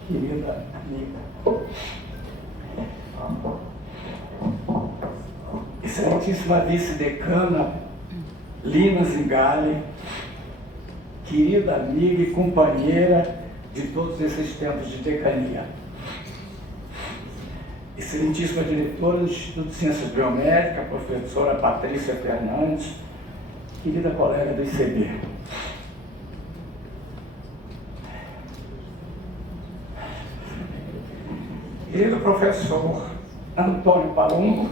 querida amiga. Excelentíssima vice-decana Lina Zingali, querida amiga e companheira de todos esses tempos de decania. Excelentíssima diretora do Instituto de Ciências Biomédicas, professora Patrícia Fernandes, querida colega do ICB. Querido professor Antônio Palumbo,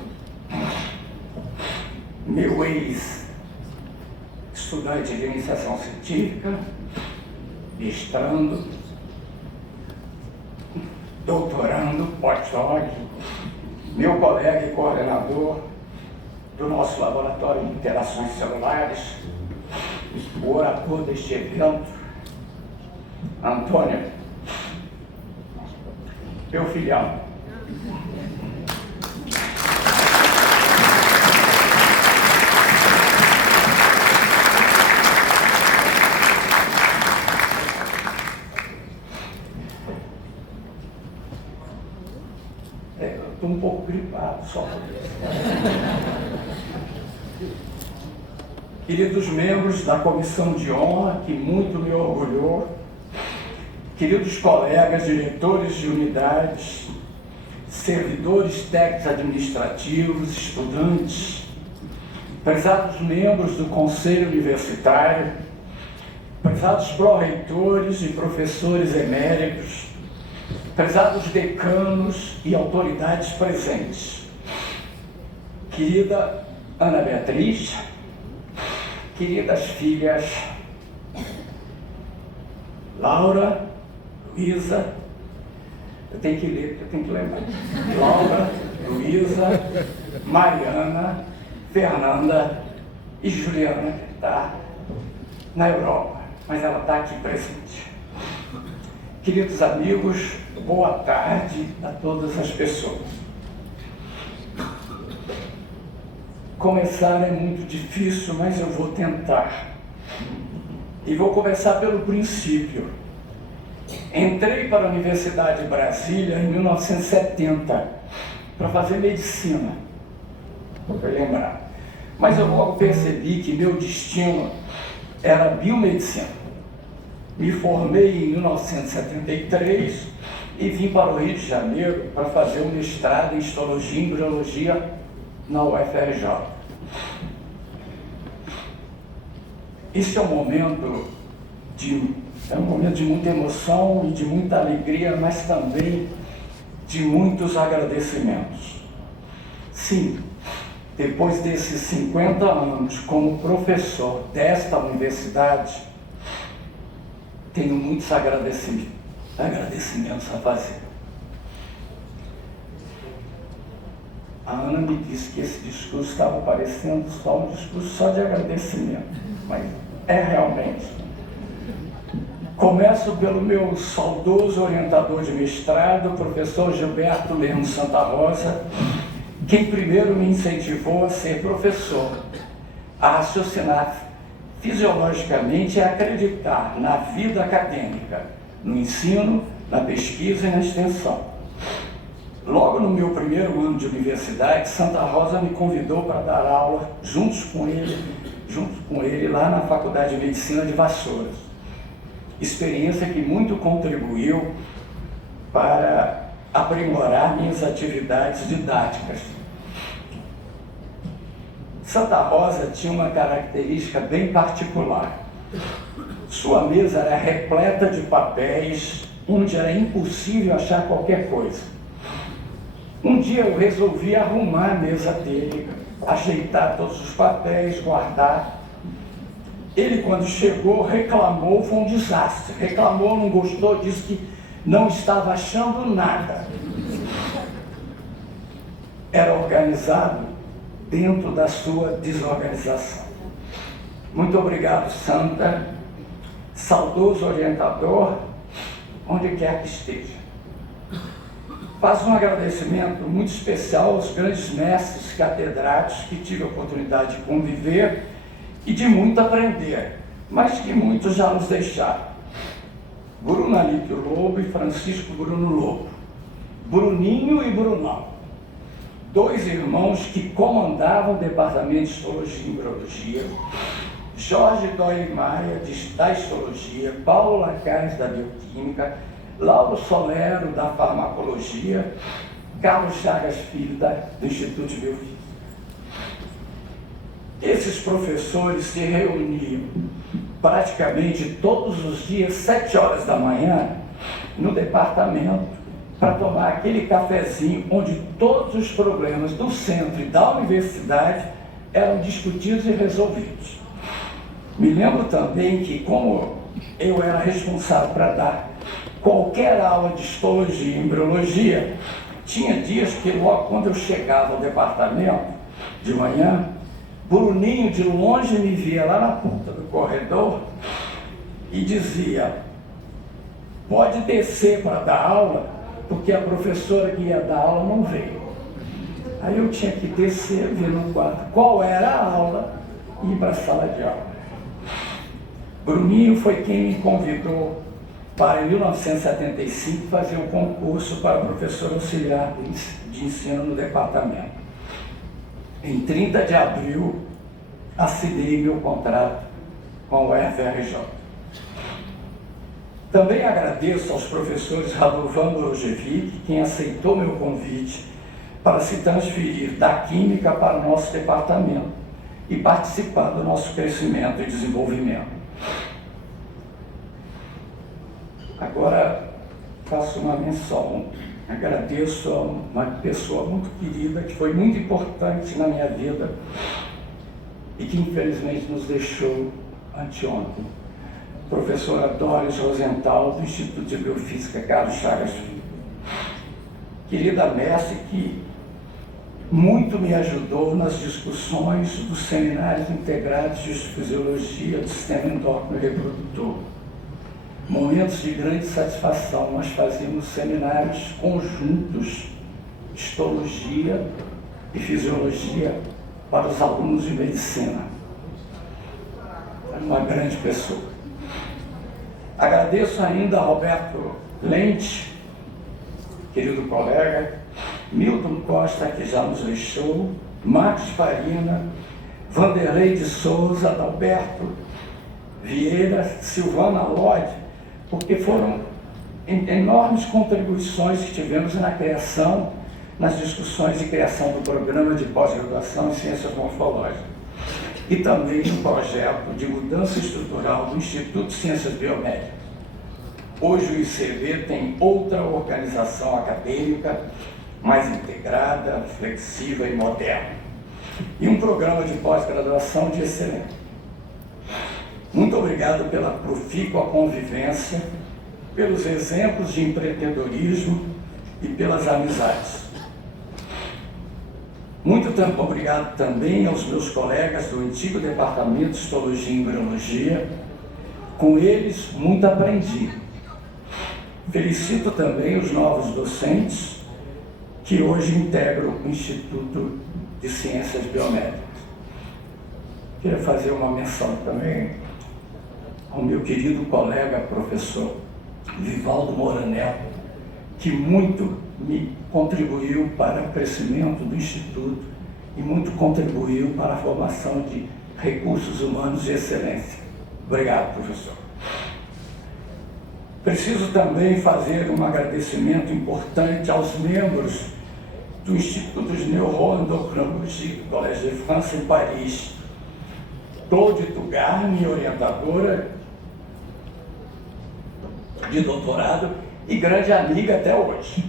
meu ex-estudante de iniciação científica, mestrando, doutorando, pós-doc, meu colega e coordenador do nosso laboratório de interações celulares, o orador deste evento, Antônio, meu filhão, estou um pouco gripado, só por isso. Queridos membros da Comissão de Honra, que muito me orgulhou, queridos colegas, diretores de unidades, servidores técnicos administrativos, estudantes, prezados membros do Conselho Universitário, prezados pró-reitores e professores eméritos, prezados decanos e autoridades presentes, querida Ana Beatriz, queridas filhas Laura, Luísa, eu tenho que ler porque eu tenho que lembrar, Laura, Luísa, Mariana, Fernanda e Juliana, que está na Europa, mas ela está aqui presente. Queridos amigos, boa tarde a todas as pessoas. Começar é muito difícil, mas eu vou tentar. E vou começar pelo princípio. Entrei para a Universidade de Brasília em 1970 para fazer medicina, para lembrar. Mas eu logo percebi que meu destino era biomedicina. Me formei em 1973 e vim para o Rio de Janeiro para fazer um mestrado em histologia e embriologia na UFRJ. Esse é um momento de muita emoção e de muita alegria, mas também de muitos agradecimentos. Sim, depois desses 50 anos como professor desta universidade, tenho muitos agradecimentos a fazer. A Ana me disse que esse discurso estava parecendo só um discurso só de agradecimento, mas é realmente. Começo pelo meu saudoso orientador de mestrado, o professor Gilberto Lemos Santa Rosa, quem primeiro me incentivou a ser professor, a raciocinar fisiologicamente e a acreditar na vida acadêmica, no ensino, na pesquisa e na extensão. Logo no meu primeiro ano de universidade, Santa Rosa me convidou para dar aula junto com ele lá na Faculdade de Medicina de Vassouras. Experiência que muito contribuiu para aprimorar minhas atividades didáticas. Santa Rosa tinha uma característica bem particular. Sua mesa era repleta de papéis, onde era impossível achar qualquer coisa. Um dia eu resolvi arrumar a mesa dele, ajeitar todos os papéis, guardar. Ele, quando chegou, reclamou, foi um desastre. Reclamou, não gostou, disse que não estava achando nada. Era organizado dentro da sua desorganização. Muito obrigado, Santa, saudoso orientador, onde quer que esteja. Faço um agradecimento muito especial aos grandes mestres catedráticos que tive a oportunidade de conviver e de muito aprender, mas que muitos já nos deixaram. Bruno Alípio Lobo e Francisco Bruno Lobo, Bruninho e Brunão, dois irmãos que comandavam o departamento de histologia e embriologia, Jorge Doyle Maia, da histologia, Paulo Lacares, da bioquímica, Lauro Solero, da farmacologia, Carlos Chagas Filho, do Instituto de Biofísica. Esses professores se reuniam praticamente todos os dias, 7 horas da manhã, no departamento, para tomar aquele cafezinho onde todos os problemas do centro e da universidade eram discutidos e resolvidos. Me lembro também que, como eu era responsável para dar qualquer aula de histologia e embriologia, tinha dias que logo quando eu chegava ao departamento, de manhã, Bruninho de longe me via lá na ponta do corredor e dizia: pode descer para dar aula, porque a professora que ia dar aula não veio. Aí eu tinha que descer, ver no quarto qual era a aula e ir para a sala de aula. Bruninho foi quem me convidou para, em 1975, fazer o concurso para professor auxiliar de ensino no departamento. Em 30 de abril, assinei meu contrato com o UFRJ. Também agradeço aos professores Radovan Dorojevic, quem aceitou meu convite para se transferir da Química para o nosso departamento e participar do nosso crescimento e desenvolvimento. Agora, faço uma menção. Agradeço a uma pessoa muito querida, que foi muito importante na minha vida e que infelizmente nos deixou anteontem. Professora Doris Rosenthal, do Instituto de Biofísica Carlos Chagas Filho. Querida mestre, que muito me ajudou nas discussões dos seminários integrados de fisiologia do sistema endócrino e reprodutor. Momentos de grande satisfação, nós fazíamos seminários conjuntos, histologia e fisiologia, para os alunos de medicina. Uma grande pessoa. Agradeço ainda a Roberto Lente, querido colega, Milton Costa, que já nos deixou, Marcos Farina, Vanderlei de Souza, Adalberto Vieira, Silvana Lodi, porque foram enormes contribuições que tivemos na criação, nas discussões de criação do programa de pós-graduação em Ciências Morfológicas e também no projeto de mudança estrutural do Instituto de Ciências Biomédicas. Hoje o ICB tem outra organização acadêmica, mais integrada, flexível e moderna, e um programa de pós-graduação de excelência. Muito obrigado pela profícua convivência, pelos exemplos de empreendedorismo e pelas amizades. Muito obrigado também aos meus colegas do antigo Departamento de Histologia e Embriologia. Com eles, muito aprendi. Felicito também os novos docentes que hoje integram o Instituto de Ciências Biomédicas. Queria fazer uma menção também ao meu querido colega, professor Vivaldo Moranel, que muito me contribuiu para o crescimento do Instituto e muito contribuiu para a formação de recursos humanos de excelência. Obrigado, professor. Preciso também fazer um agradecimento importante aos membros do Instituto de Neuroendocrinologia do Collège de France em Paris. Claude Tugar, minha orientadora de doutorado e grande amiga até hoje.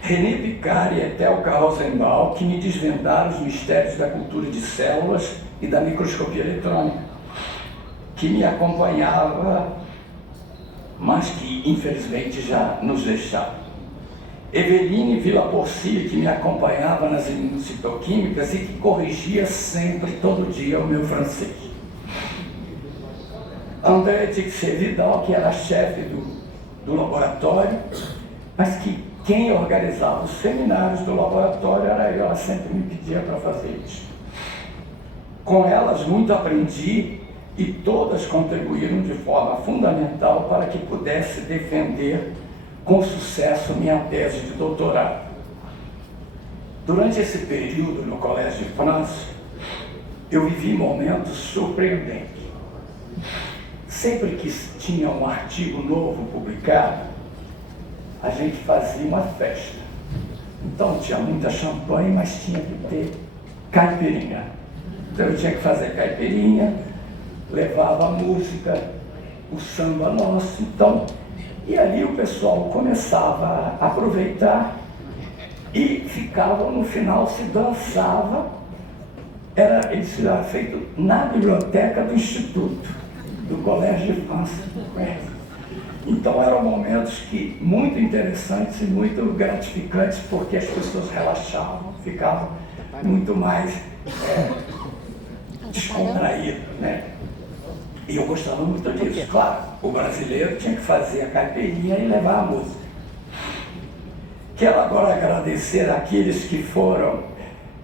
René Picard e Etelka Rosenbaum, que me desvendaram os mistérios da cultura de células e da microscopia eletrônica, que me acompanhava, mas que infelizmente já nos deixaram. Eveline Villa-Porcia, que me acompanhava nas imunocitoquímicas e que corrigia sempre, todo dia, o meu francês. André Tixer-Vidal, que era chefe do laboratório, mas que quem organizava os seminários do laboratório era eu, ela sempre me pedia para fazer isso. Com elas muito aprendi e todas contribuíram de forma fundamental para que pudesse defender com sucesso minha tese de doutorado. Durante esse período no Collège de France, eu vivi momentos surpreendentes. Sempre que tinha um artigo novo publicado, a gente fazia uma festa. Então tinha muita champanhe, mas tinha que ter caipirinha. Então eu tinha que fazer caipirinha, levava a música, o samba nosso. Então, e ali o pessoal começava a aproveitar e ficava no final, se dançava. Isso era feito na biblioteca do Instituto, do Collège de France. Então eram momentos muito interessantes e muito gratificantes, porque as pessoas relaxavam, ficavam muito mais descontraídas, né? E eu gostava muito disso. Claro, o brasileiro tinha que fazer a caipirinha e levar a música. Quero agora agradecer àqueles que foram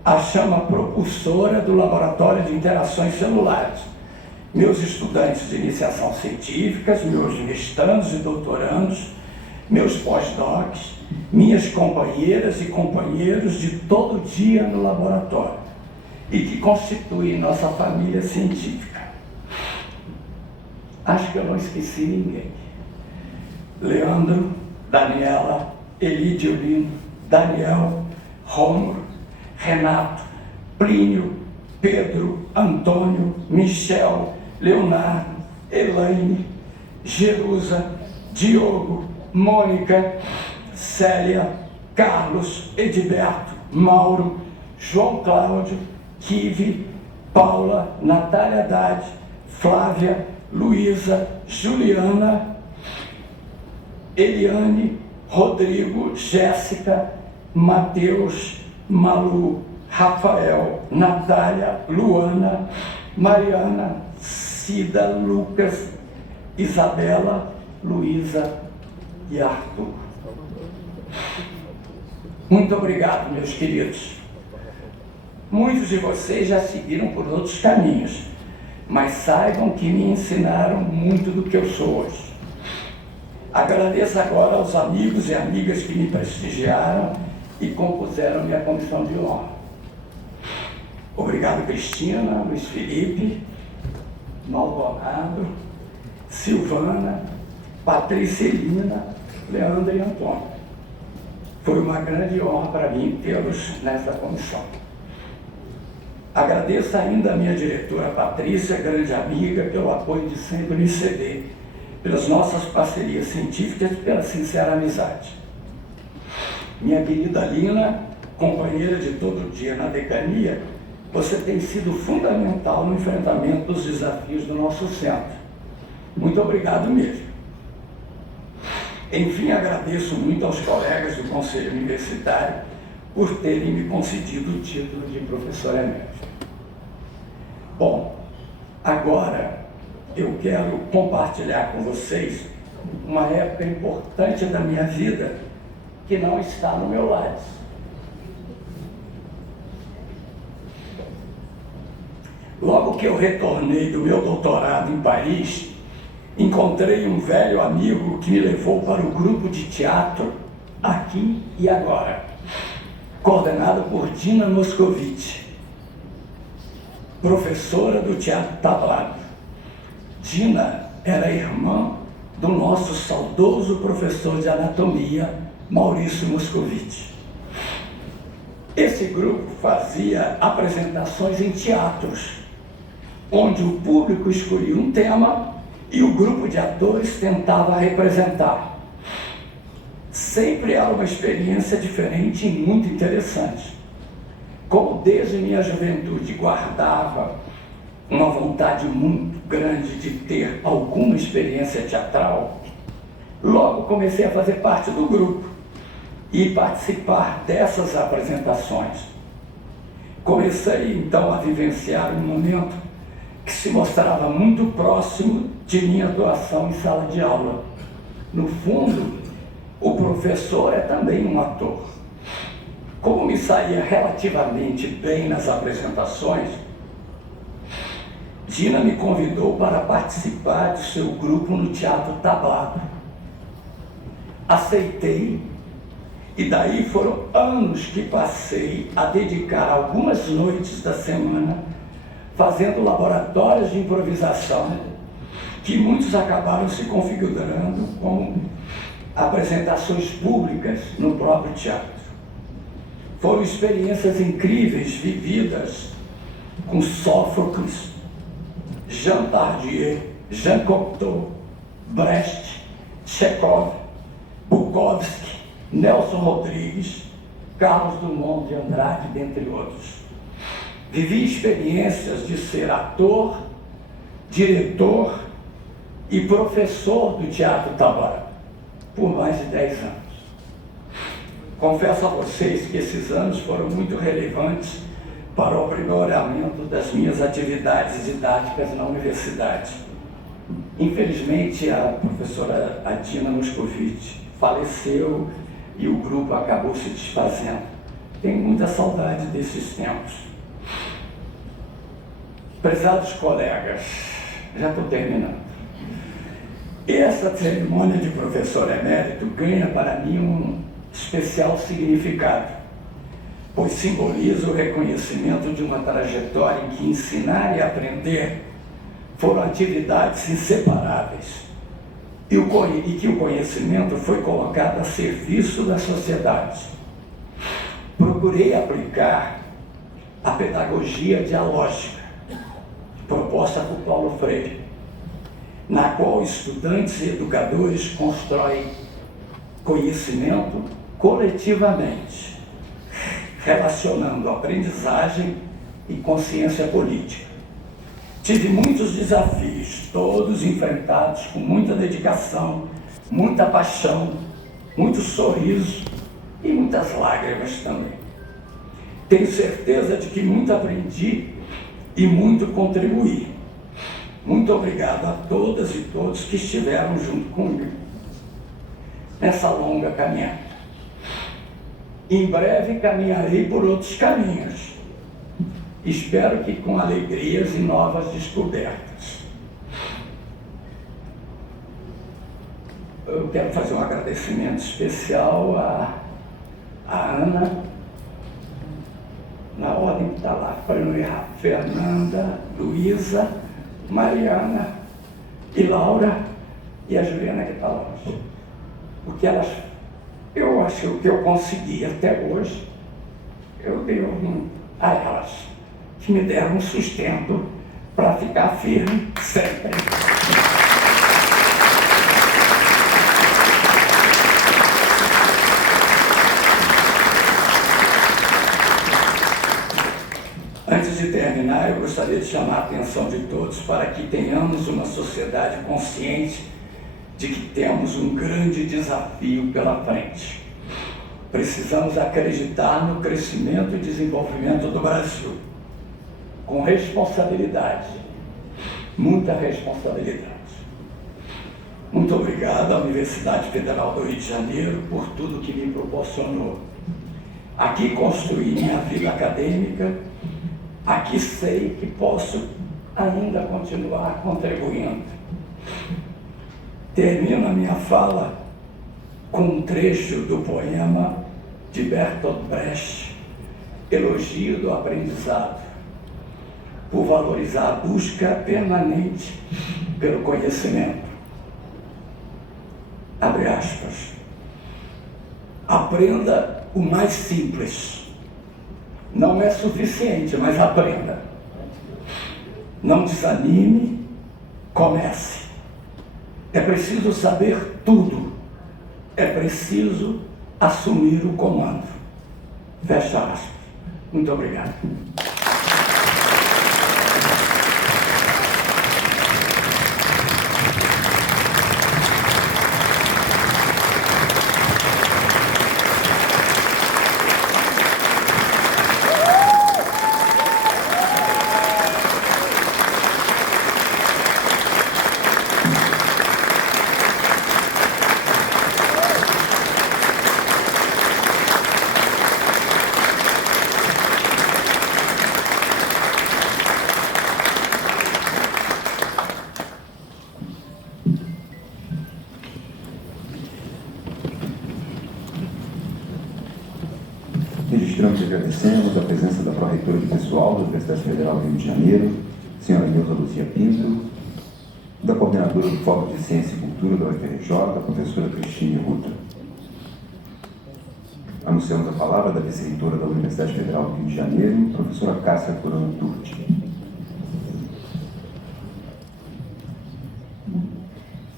a chama propulsora do Laboratório de Interações Celulares, meus estudantes de iniciação científica, meus mestrandos e doutorandos, meus pós-docs, minhas companheiras e companheiros de todo dia no laboratório e que constituem nossa família científica. Acho que eu não esqueci ninguém. Leandro, Daniela, Elidio Lino, Daniel, Rômulo, Renato, Plínio, Pedro, Antônio, Michel, Leonardo, Elaine, Jerusa, Diogo, Mônica, Célia, Carlos, Edilberto, Mauro, João Cláudio, Kive, Paula, Natália Haddad, Flávia, Luísa, Juliana, Eliane, Rodrigo, Jéssica, Mateus, Malu, Rafael, Natália, Luana, Mariana, Cida, Lucas, Isabela, Luísa e Arthur. Muito obrigado, meus queridos. Muitos de vocês já seguiram por outros caminhos, mas saibam que me ensinaram muito do que eu sou hoje. Agradeço agora aos amigos e amigas que me prestigiaram e compuseram minha comissão de honra. Obrigado, Cristina, Luiz Felipe, Maldonado, Silvana, Patrícia Elina, Leandro e Antônio. Foi uma grande honra para mim tê-los nessa comissão. Agradeço ainda a minha diretora Patrícia, grande amiga, pelo apoio de sempre no ICD, pelas nossas parcerias científicas e pela sincera amizade. Minha querida Lina, companheira de todo dia na decania, você tem sido fundamental no enfrentamento dos desafios do nosso centro. Muito obrigado mesmo. Enfim, agradeço muito aos colegas do Conselho Universitário por terem me concedido o título de professor emérito. Bom, agora eu quero compartilhar com vocês uma época importante da minha vida que não está no meu lado. Logo que eu retornei do meu doutorado em Paris, encontrei um velho amigo que me levou para o grupo de teatro Aqui e Agora, coordenado por Dina Moscovitch, professora do Teatro Tablado. Dina era irmã do nosso saudoso professor de anatomia, Maurício Moscovitch. Esse grupo fazia apresentações em teatros, onde o público escolhia um tema e o grupo de atores tentava representar. Sempre era uma experiência diferente e muito interessante. Como desde minha juventude guardava uma vontade muito grande de ter alguma experiência teatral, logo comecei a fazer parte do grupo e participar dessas apresentações. Comecei então a vivenciar um momento que se mostrava muito próximo de minha atuação em sala de aula. No fundo, o professor é também um ator. Como me saía relativamente bem nas apresentações, Dina me convidou para participar de seu grupo no Teatro Tablado. Aceitei, e daí foram anos que passei a dedicar algumas noites da semana fazendo laboratórios de improvisação, que muitos acabaram se configurando como apresentações públicas no próprio teatro. Foram experiências incríveis vividas com Sófocles, Jean Tardieu, Jean Cocteau, Brecht, Chekhov, Bukowski, Nelson Rodrigues, Carlos Drummond de Andrade, dentre outros. Vivi experiências de ser ator, diretor e professor do Teatro Tablado por mais de 10 anos. Confesso a vocês que esses anos foram muito relevantes para o aprimoramento das minhas atividades didáticas na universidade. Infelizmente, a professora Dina Moscovitch faleceu e o grupo acabou se desfazendo. Tenho muita saudade desses tempos. Prezados colegas, já estou terminando. E essa cerimônia de professor emérito ganha para mim um especial significado, pois simboliza o reconhecimento de uma trajetória em que ensinar e aprender foram atividades inseparáveis e que o conhecimento foi colocado a serviço da sociedade. Procurei aplicar a pedagogia dialógica proposta por Paulo Freire, na qual estudantes e educadores constroem conhecimento coletivamente, relacionando aprendizagem e consciência política. Tive muitos desafios, todos enfrentados com muita dedicação, muita paixão, muito sorriso e muitas lágrimas também. Tenho certeza de que muito aprendi e muito contribuí. Muito obrigado a todas e todos que estiveram junto comigo nessa longa caminhada. Em breve caminharei por outros caminhos. Espero que com alegrias e novas descobertas. Eu quero fazer um agradecimento especial a Ana, na ordem que está lá, para não errar, Fernanda, Luísa, Mariana e Laura e a Juliana que está lá hoje. Porque elas, eu acho que o que eu consegui até hoje, eu devo a elas, que me deram um sustento para ficar firme sempre. Antes de terminar, eu gostaria de chamar a atenção de todos para que tenhamos uma sociedade consciente de que temos um grande desafio pela frente. Precisamos acreditar no crescimento e desenvolvimento do Brasil, com responsabilidade, muita responsabilidade. Muito obrigado à Universidade Federal do Rio de Janeiro por tudo que me proporcionou. Aqui construí minha vida acadêmica, aqui sei que posso ainda continuar contribuindo. Termino a minha fala com um trecho do poema de Bertolt Brecht, Elogio do Aprendizado, por valorizar a busca permanente pelo conhecimento. Abre aspas. Aprenda o mais simples. Não é suficiente, mas aprenda. Não desanime, comece. É preciso saber tudo. É preciso assumir o comando. Fecha aspas. Muito obrigado. Registramos e agradecemos a presença da pró-reitora de pessoal da Universidade Federal do Rio de Janeiro, senhora Neuza Luzia Pinto, da coordenadora do Fórum de Ciência e Cultura da UFRJ, a professora Cristine Ruta. Anunciamos a palavra da vice-reitora da Universidade Federal do Rio de Janeiro, professora Cássia Curano Turti.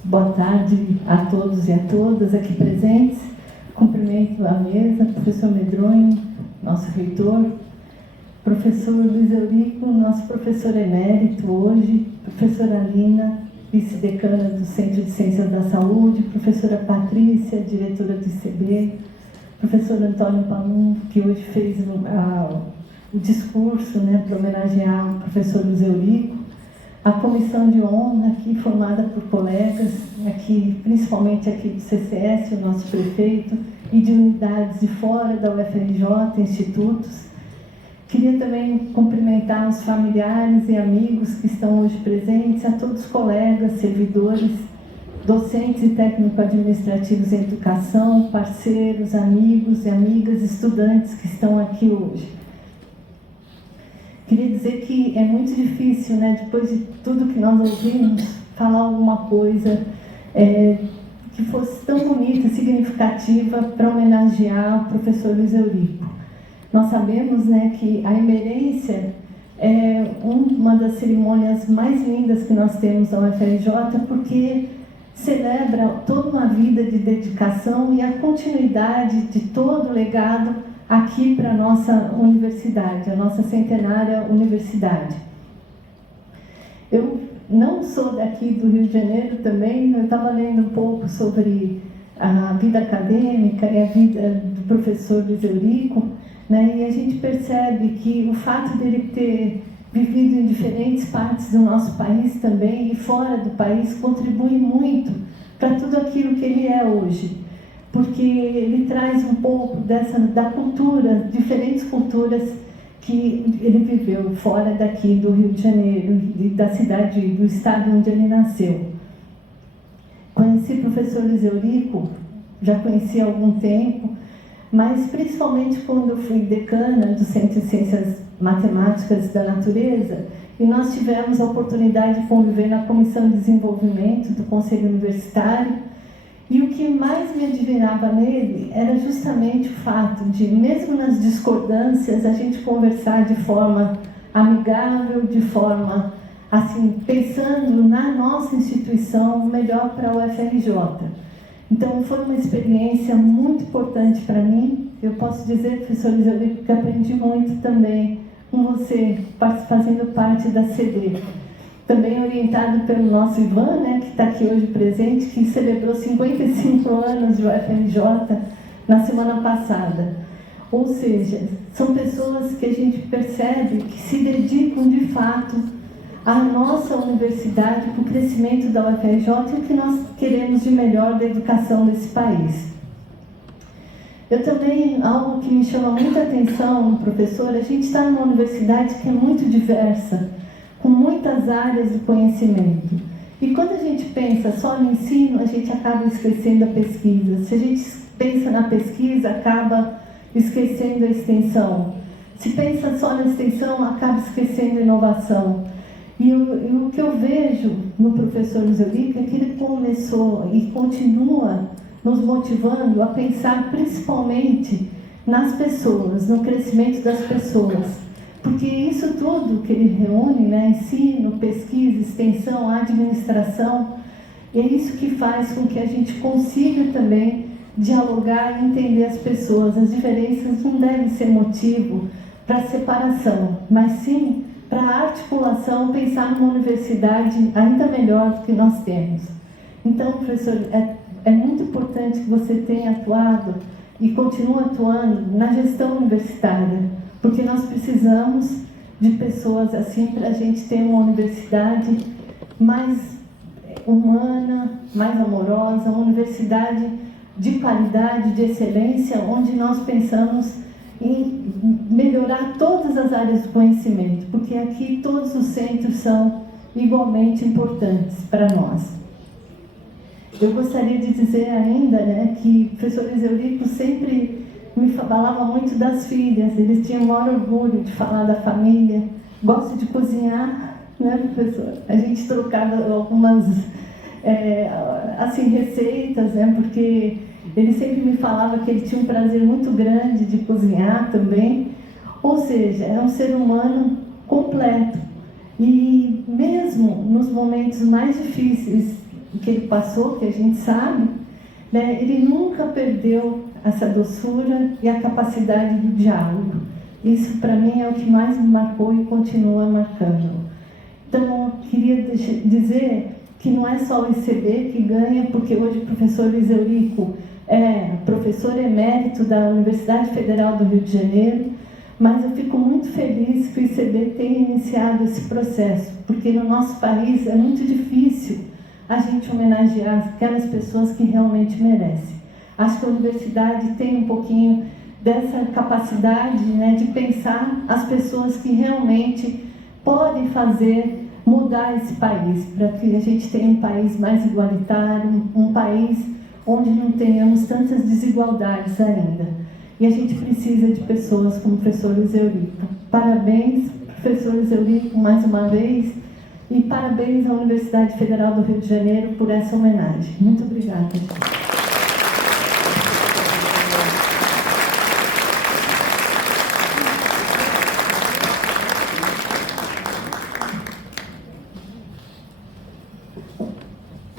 Boa tarde a todos e a todas aqui presentes. Cumprimento a mesa, professor Medronho, nosso reitor, professor Luiz Eurico, nosso professor emérito hoje, professora Lina, vice-decana do Centro de Ciências da Saúde, professora Patrícia, diretora do ICB, professor Antônio Palum, que hoje fez o discurso, para homenagear o professor Luiz Eurico, a comissão de honra aqui formada por colegas, aqui, principalmente aqui do CCS, o nosso prefeito, e de unidades de fora da UFRJ, institutos, Queria também cumprimentar os familiares e amigos que estão hoje presentes, a todos os colegas, servidores, docentes e técnico-administrativos em educação, parceiros, amigos e amigas, estudantes que estão aqui hoje. Queria dizer que é muito difícil, né, depois de tudo que nós ouvimos, falar alguma coisa que fosse tão bonita, significativa para homenagear o professor Luiz Eurico. Nós sabemos, né, que a emerência é uma das cerimônias mais lindas que nós temos na UFRJ, porque celebra toda uma vida de dedicação e a continuidade de todo o legado aqui para a nossa universidade, a nossa centenária universidade. Eu não sou daqui do Rio de Janeiro também, eu estava lendo um pouco sobre a vida acadêmica e a vida do professor Luiz Eurico, né, e a gente percebe que o fato dele ter vivido em diferentes partes do nosso país também e fora do país contribui muito para tudo aquilo que ele é hoje, porque ele traz um pouco da cultura, diferentes culturas que ele viveu fora daqui do Rio de Janeiro e da cidade, do estado onde ele nasceu. Conheci o professor Luiz Eurico, já conheci há algum tempo, mas principalmente quando eu fui decana do Centro de Ciências Matemáticas da Natureza, e nós tivemos a oportunidade de conviver na Comissão de Desenvolvimento do Conselho Universitário, e o que mais me admirava nele era justamente o fato de, mesmo nas discordâncias, a gente conversar de forma amigável, de forma, assim, pensando na nossa instituição, melhor para a UFRJ. Então, foi uma experiência muito importante para mim. Eu posso dizer, professor Luiz Eurico, que aprendi muito também com você, fazendo parte da CD. Também orientado pelo nosso Ivan, né, que está aqui hoje presente, que celebrou 55 anos de UFRJ na semana passada. Ou seja, são pessoas que a gente percebe que se dedicam de fato à nossa universidade, para o crescimento da UFRJ e o que nós queremos de melhor da educação desse país. Eu também, algo que me chama muita atenção, professor, a gente está numa universidade que é muito diversa, com muitas áreas de conhecimento. E quando a gente pensa só no ensino, a gente acaba esquecendo a pesquisa. Se a gente pensa na pesquisa, acaba esquecendo a extensão. Se pensa só na extensão, acaba esquecendo a inovação. E o que eu vejo no professor Luiz Eurico é que ele começou e continua nos motivando a pensar principalmente nas pessoas, no crescimento das pessoas. Porque isso tudo que ele reúne, né, ensino, pesquisa, extensão, administração, é isso que faz com que a gente consiga também dialogar e entender as pessoas. As diferenças não devem ser motivo para separação, mas sim para a articulação, pensar numa universidade ainda melhor do que nós temos. Então, professor, é muito importante que você tenha atuado e continue atuando na gestão universitária, porque nós precisamos de pessoas assim para a gente ter uma universidade mais humana, mais amorosa, uma universidade de qualidade, de excelência, onde nós pensamos em melhorar todas as áreas do conhecimento, porque aqui todos os centros são igualmente importantes para nós. Eu gostaria de dizer ainda, né, que o professor Luiz Eurico sempre me falava muito das filhas, eles tinham o maior orgulho de falar da família, gosta de cozinhar, né, professor? A gente trocava algumas assim, receitas, né, porque ele sempre me falava que ele tinha um prazer muito grande de cozinhar também, ou seja, é um ser humano completo. E mesmo nos momentos mais difíceis que ele passou, que a gente sabe, né, ele nunca perdeu essa doçura e a capacidade do diálogo. Isso, para mim, é o que mais me marcou e continua marcando. Então, eu queria dizer que não é só o ICB que ganha, porque hoje o professor Luiz Eurico é professor emérito da Universidade Federal do Rio de Janeiro, mas eu fico muito feliz que o ICB tenha iniciado esse processo, porque no nosso país é muito difícil a gente homenagear aquelas pessoas que realmente merecem. Acho que a universidade tem um pouquinho dessa capacidade, né, de pensar as pessoas que realmente podem fazer mudar esse país, para que a gente tenha um país mais igualitário, um país onde não tenhamos tantas desigualdades ainda. E a gente precisa de pessoas como o professor Luiz Eurico. Parabéns, professor Luiz Eurico, mais uma vez, e parabéns à Universidade Federal do Rio de Janeiro por essa homenagem. Muito obrigada.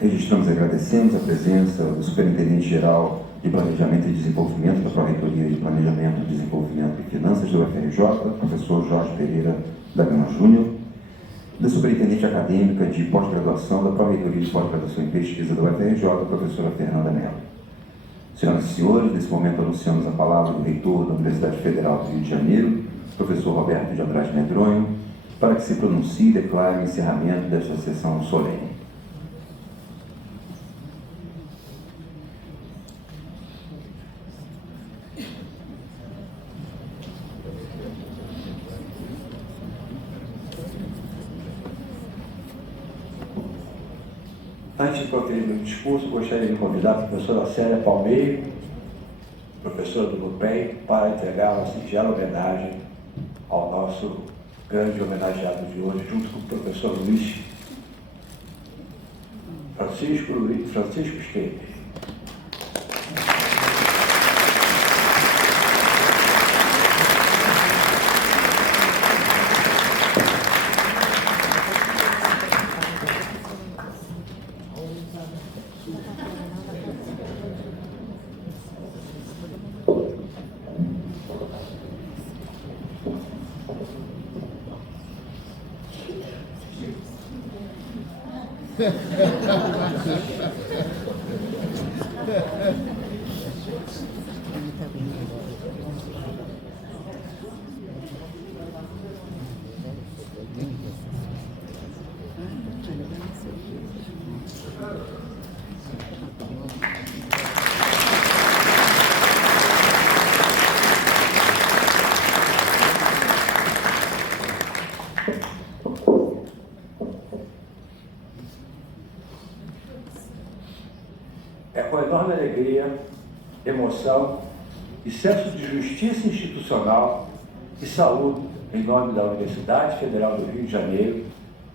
Registramos e agradecemos a presença do Superintendente-Geral de Planejamento e Desenvolvimento da Pró-Reitoria de Planejamento, Desenvolvimento e Finanças do UFRJ, professor Jorge Pereira da Gama Júnior, da Superintendente Acadêmica de Pós-Graduação da Pró-Reitoria de Pós-Graduação e Pesquisa do UFRJ, professora Fernanda Mello. Senhoras e senhores, nesse momento anunciamos a palavra do reitor da Universidade Federal do Rio de Janeiro, professor Roberto de Andrade Medronho, para que se pronuncie e declare o encerramento desta sessão solene. Antes de proferir meu discurso, gostaria de convidar a professora Célia Palmeiro, professora do NUPEM, para entregar uma singela homenagem ao nosso grande homenageado de hoje, junto com o professor Luiz Francisco Esteves. É com enorme alegria, emoção e senso de justiça institucional que saúdo, em nome da Universidade Federal do Rio de Janeiro,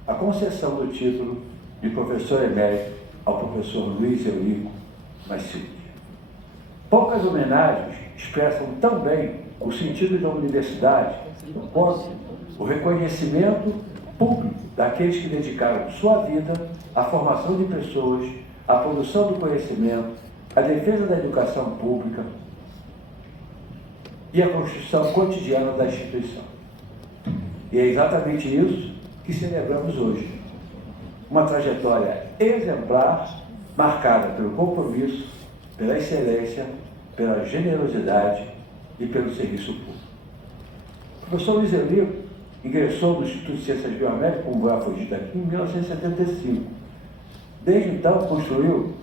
a concessão do título de professor emérito ao professor Luiz Eurico Nasciuti. Poucas homenagens expressam tão bem o sentido da universidade quanto o reconhecimento público daqueles que dedicaram sua vida à formação de pessoas, à produção do conhecimento, à defesa da educação pública e à construção cotidiana da instituição. E é exatamente isso que celebramos hoje. Uma trajetória exemplar, marcada pelo compromisso, pela excelência, pela generosidade e pelo serviço público. O professor Luiz Eurico ingressou no Instituto de Ciências Biomédicas, como já foi dito aqui, em 1975. Desde então, construiu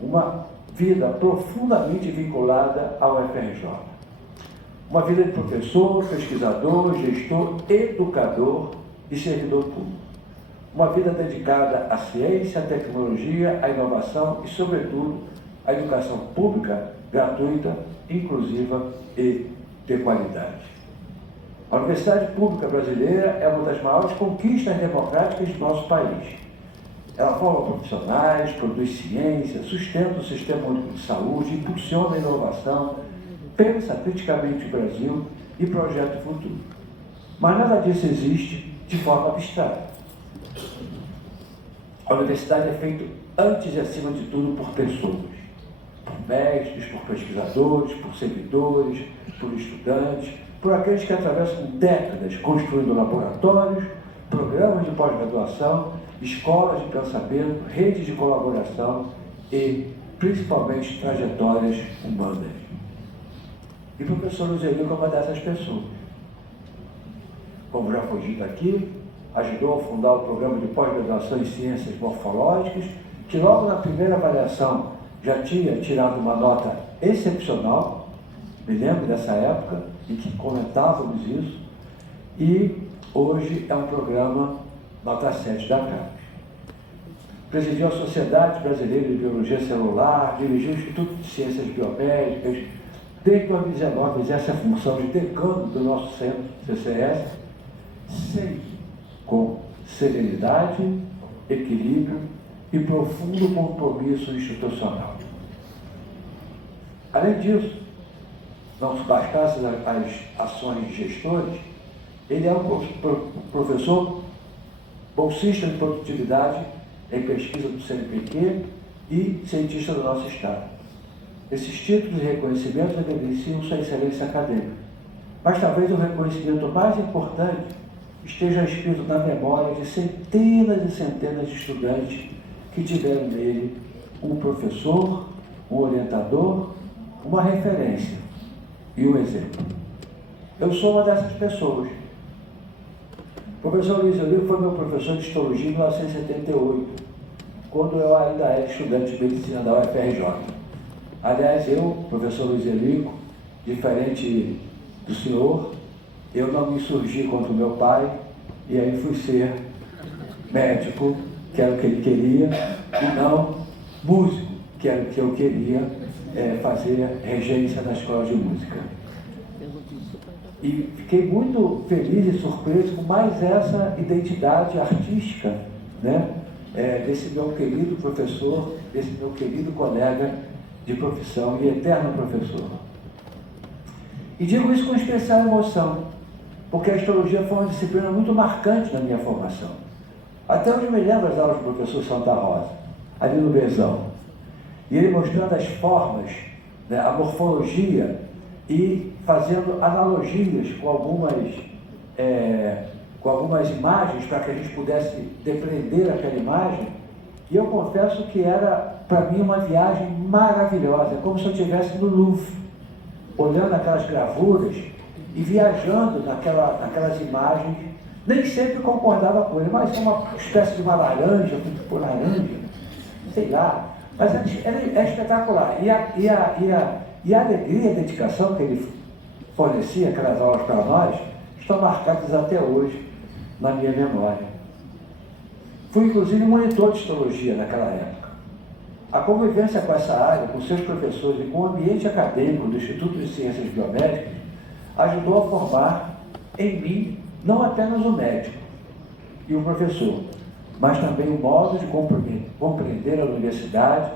uma vida profundamente vinculada ao UFRJ. Uma vida de professor, pesquisador, gestor, educador e servidor público. Uma vida dedicada à ciência, à tecnologia, à inovação e, sobretudo, à educação pública, gratuita, inclusiva e de qualidade. A Universidade Pública Brasileira é uma das maiores conquistas democráticas do nosso país. Ela forma profissionais, produz ciência, sustenta o Sistema Único de Saúde, impulsiona a inovação, pensa criticamente o Brasil e projeta o futuro. Mas nada disso existe de forma abstrata. A universidade é feita antes e acima de tudo por pessoas, por mestres, por pesquisadores, por servidores, por estudantes, por aqueles que atravessam décadas construindo laboratórios, programas de pós-graduação, escolas de pensamento, redes de colaboração e, principalmente, trajetórias humanas. E o professor Luiz Eurico é uma dessas pessoas. Como já foi dito aqui, ajudou a fundar o programa de pós-graduação em Ciências Morfológicas, que logo na primeira avaliação já tinha tirado uma nota excepcional, me lembro dessa época em que comentávamos isso, e hoje é um programa nota 7 da CAPES. Presidiu a Sociedade Brasileira de Biologia Celular, dirigiu o Instituto de Ciências Biomédicas, desde 2019 exerce a função de decano do nosso centro, CCS, sempre com serenidade, equilíbrio e profundo compromisso institucional. Além disso, não se bastasse as ações de gestores, ele é um professor bolsista de produtividade em pesquisa do CNPq e cientista do nosso Estado. Esses títulos e reconhecimentos evidenciam sua excelência acadêmica, mas talvez o reconhecimento mais importante esteja escrito na memória de centenas e centenas de estudantes que tiveram nele um professor, um orientador, uma referência e um exemplo. Eu sou uma dessas pessoas. O professor Luiz Eurico foi meu professor de histologia em 1978, quando eu ainda era estudante de medicina da UFRJ. Aliás, eu, professor Luiz Eurico, diferente do senhor, eu não me insurgi contra o meu pai, e aí fui ser médico, que era o que ele queria, e não músico, que era o que eu queria, fazer regência na escola de música. E fiquei muito feliz e surpreso com mais essa identidade artística, né? Desse meu querido professor, desse meu querido colega de profissão e eterno professor. E digo isso com especial emoção, porque a histologia foi uma disciplina muito marcante na minha formação. Até hoje me lembro das aulas do professor Santa Rosa, ali no Bezão. E ele mostrando as formas, né, a morfologia, e fazendo analogias com algumas imagens para que a gente pudesse depreender aquela imagem. E eu confesso que era, para mim, uma viagem maravilhosa, como se eu estivesse no Louvre, olhando aquelas gravuras e viajando naquelas imagens. Nem sempre concordava com ele, mas é uma espécie de uma laranja, muito por laranja, sei lá. Mas é espetacular. E a alegria e a dedicação que ele fornecia, aquelas aulas para nós, estão marcadas até hoje na minha memória. Fui, inclusive, monitor de histologia naquela época. A convivência com essa área, com seus professores e com o ambiente acadêmico do Instituto de Ciências Biomédicas ajudou a formar em mim não apenas o médico e o professor, mas também o modo de compreender a universidade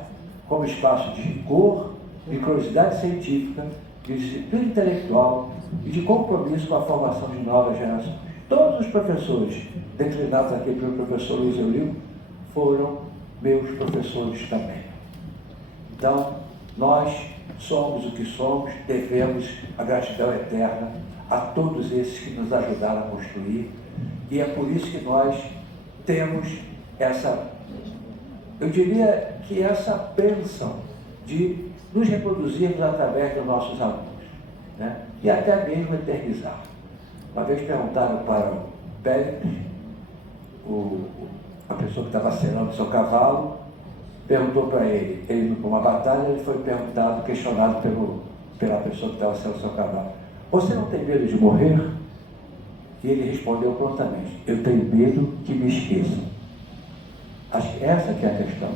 como espaço de rigor, de curiosidade científica, de disciplina intelectual e de compromisso com a formação de novas gerações. Todos os professores declinados aqui pelo professor Luiz Eurico foram meus professores também. Então, nós somos o que somos, devemos a gratidão eterna a todos esses que nos ajudaram a construir, e é por isso que nós temos eu diria que essa bênção de nos reproduzirmos através dos nossos alunos, né? E até mesmo eternizar. Uma vez perguntaram para o Péricles, a pessoa que estava acenando o seu cavalo, perguntou para ele, para uma batalha, ele foi questionado pela pessoa que estava acenando o seu cavalo: você não tem medo de morrer? E ele respondeu prontamente: eu tenho medo que me esqueçam. Acho que essa que é a questão.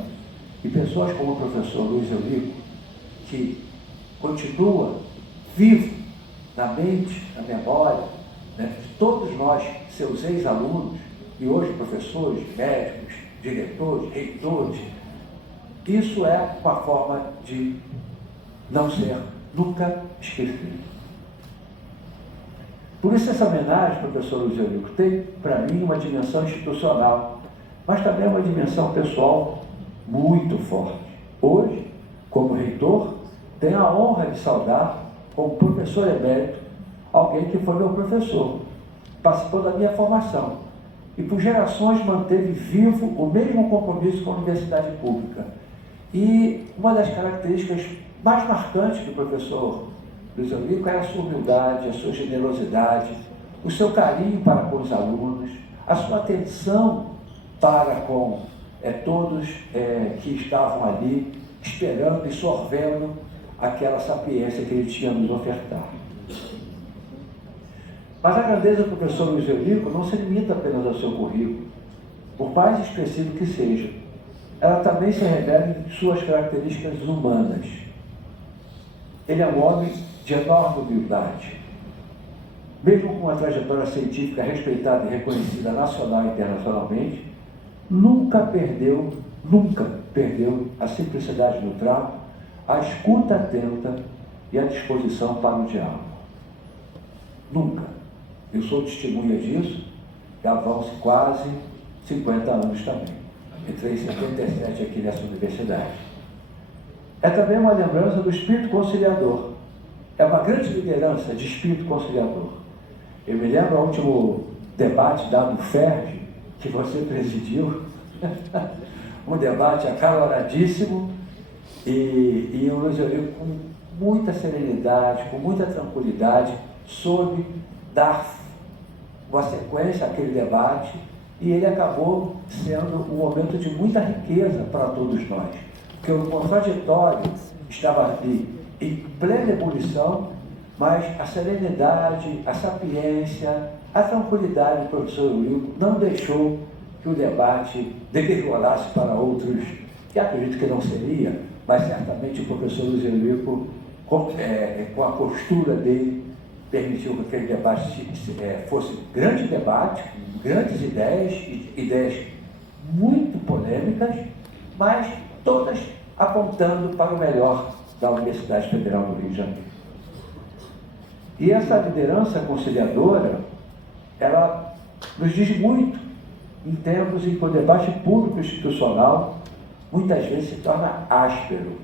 E pessoas como o professor Luiz Eurico, que continua vivo na mente, na memória, né, de todos nós, seus ex-alunos, e hoje professores, médicos, diretores, reitores, isso é uma forma de não ser nunca esquecido. Por isso essa homenagem, professor Luiz Eurico, tem para mim uma dimensão institucional, mas também uma dimensão pessoal muito forte. Hoje, como reitor, tenho a honra de saudar, como professor emérito, alguém que foi meu professor, participou da minha formação e por gerações manteve vivo o mesmo compromisso com a universidade pública. E uma das características mais marcantes do professor Luiz Eurico é a sua humildade, a sua generosidade, o seu carinho para com os alunos, a sua atenção para com todos que estavam ali, esperando e sorvendo aquela sapiência que ele tinha a nos ofertar. Mas a grandeza do professor Luiz Eurico não se limita apenas ao seu currículo, por mais expressivo que seja. Ela também se revela em suas características humanas. Ele é um homem de enorme humildade. Mesmo com uma trajetória científica respeitada e reconhecida nacional e internacionalmente, nunca perdeu a simplicidade do trato, a escuta atenta e a disposição para o diálogo. Nunca. Eu sou testemunha disso, já vão-se quase 50 anos também. Entrei em 77 aqui nessa universidade. É também uma lembrança do espírito conciliador. É uma grande liderança de espírito conciliador. Eu me lembro do último debate da UFERJ, que você presidiu, um debate acaloradíssimo, e o Luiz Eurico, com muita serenidade, com muita tranquilidade, soube dar uma sequência àquele debate, e ele acabou sendo um momento de muita riqueza para todos nós, porque o contraditório estava ali em plena ebulição, mas a serenidade, a sapiência, a tranquilidade do professor Eurico não deixou que o debate degringolasse para outros, que acredito que não seria, mas certamente o professor Luiz Eurico, com a postura dele, permitiu que aquele debate fosse um grande debate, grandes ideias muito polêmicas, mas todas apontando para o melhor da Universidade Federal do Rio de Janeiro. E essa liderança conciliadora, ela nos diz muito em tempos em que o debate público institucional muitas vezes se torna áspero.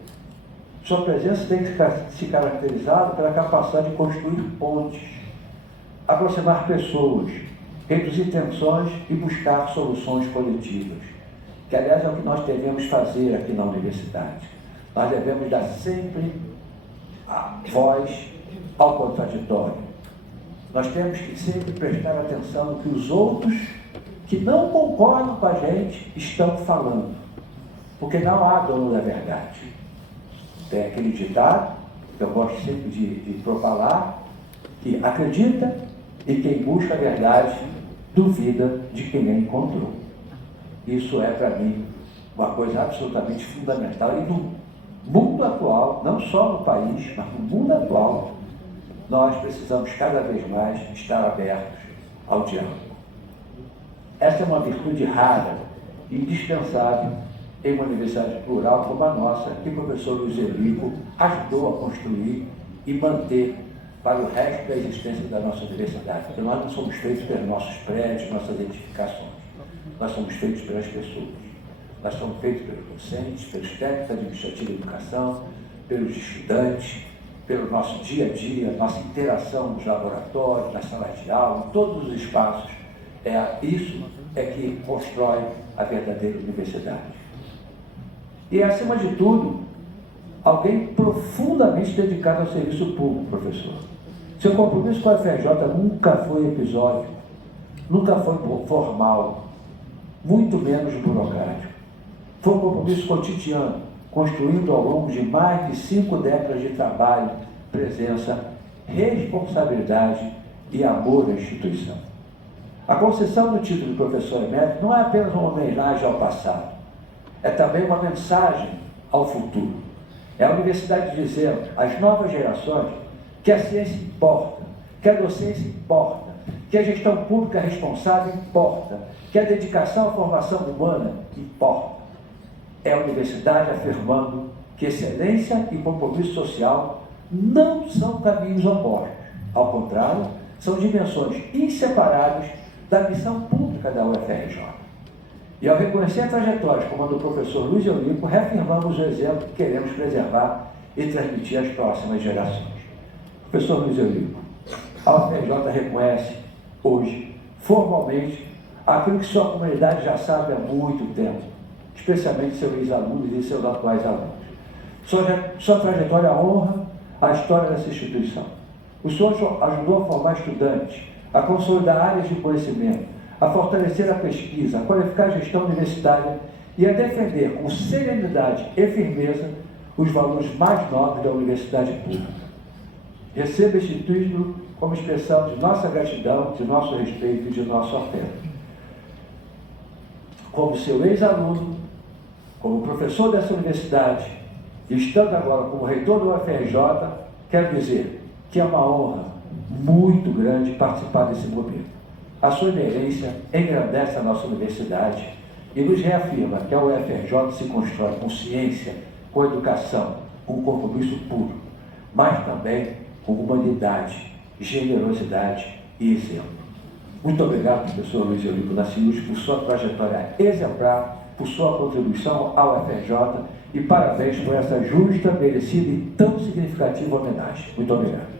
Sua presença tem que se caracterizar pela capacidade de construir pontes, aproximar pessoas, reduzir tensões e buscar soluções coletivas, que aliás é o que nós devemos fazer aqui na universidade. Nós devemos dar sempre a voz ao contraditório. Nós temos que sempre prestar atenção no que os outros que não concordam com a gente estão falando, porque não há dono da verdade. Tem aquele ditado, que eu gosto sempre de propalar, que acredita e quem busca a verdade duvida de quem a encontrou. Isso é, para mim, uma coisa absolutamente fundamental. E no mundo atual, não só no país, mas no mundo atual, nós precisamos cada vez mais estar abertos ao diálogo. Essa é uma virtude rara e indispensável em uma universidade plural como a nossa, que o professor Luiz Eurico ajudou a construir e manter para o resto da existência da nossa universidade. Porque nós não somos feitos pelos nossos prédios, nossas edificações. Nós somos feitos pelas pessoas. Nós somos feitos pelos docentes, pelos técnicos administrativos de educação, pelos estudantes, pelo nosso dia a dia, nossa interação nos laboratórios, nas salas de aula, em todos os espaços. Isso é que constrói a verdadeira universidade. E, acima de tudo, alguém profundamente dedicado ao serviço público, professor. Seu compromisso com a FRJ nunca foi episódico, nunca foi formal, muito menos burocrático. Foi um compromisso cotidiano, construído ao longo de mais de 5 décadas de trabalho, presença, responsabilidade e amor à instituição. A concessão do título de professor emérito não é apenas uma homenagem ao passado, é também uma mensagem ao futuro. É a universidade dizendo às novas gerações que a ciência importa, que a docência importa, que a gestão pública responsável importa, que a dedicação à formação humana importa. É a universidade afirmando que excelência e compromisso social não são caminhos opostos. Ao contrário, são dimensões inseparáveis da missão pública da UFRJ. E ao reconhecer trajetórias como a do professor Luiz Eurico, reafirmamos o exemplo que queremos preservar e transmitir às próximas gerações. Professor Luiz Eurico, a UFRJ reconhece hoje, formalmente, aquilo que sua comunidade já sabe há muito tempo, especialmente seus ex-alunos e seus atuais alunos. Sua trajetória honra a história dessa instituição. O senhor ajudou a formar estudantes, a consolidar áreas de conhecimento, a fortalecer a pesquisa, a qualificar a gestão universitária e a defender com serenidade e firmeza os valores mais nobres da universidade pública. Receba este título como expressão de nossa gratidão, de nosso respeito e de nosso afeto. Como seu ex-aluno, como professor dessa universidade, e estando agora como reitor do UFRJ, quero dizer que é uma honra muito grande participar desse momento. A sua inerência engrandece a nossa universidade e nos reafirma que a UFRJ se constrói com ciência, com educação, com compromisso puro, mas também com humanidade, generosidade e exemplo. Muito obrigado, professor Luiz Eurico Nasciuti, por sua trajetória exemplar, por sua contribuição ao UFRJ e parabéns por essa justa, merecida e tão significativa homenagem. Muito obrigado.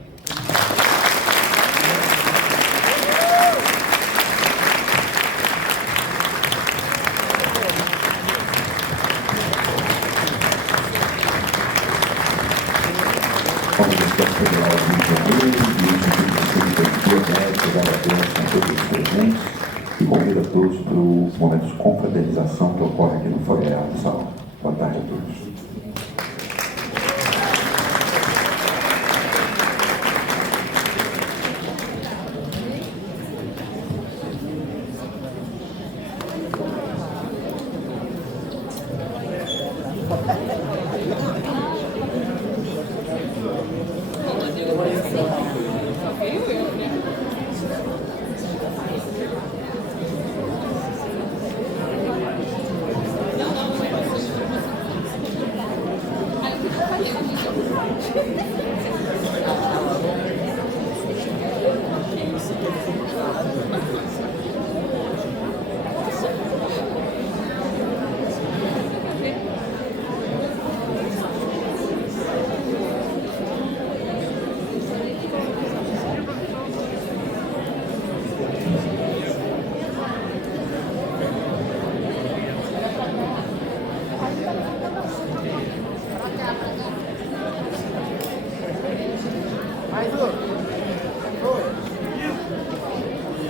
A Universidade Federal do Rio de Janeiro e o Instituto de Biomédica agradece a todos os presentes e convida a todos para o momento de confraternização que ocorre aqui no foyer do salão. Boa tarde a todos.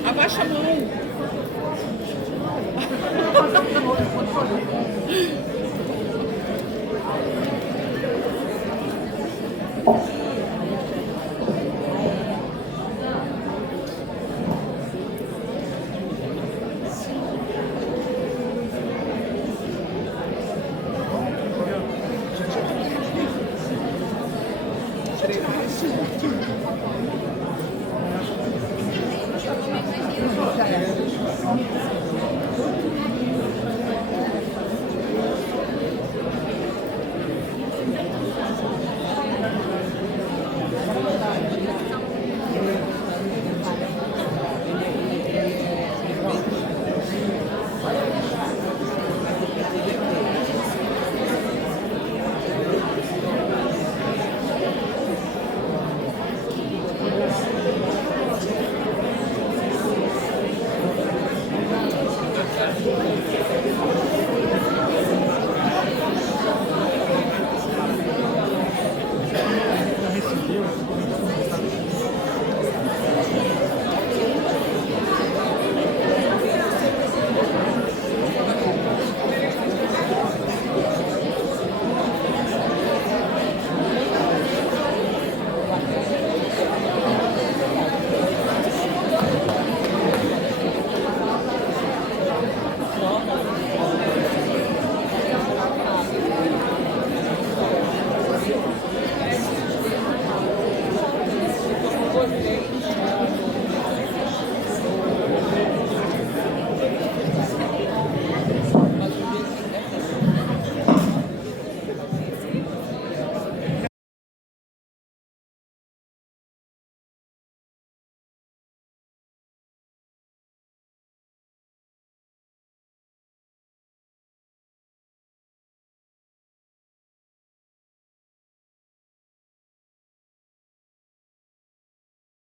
Abaixa a mão. Thank you.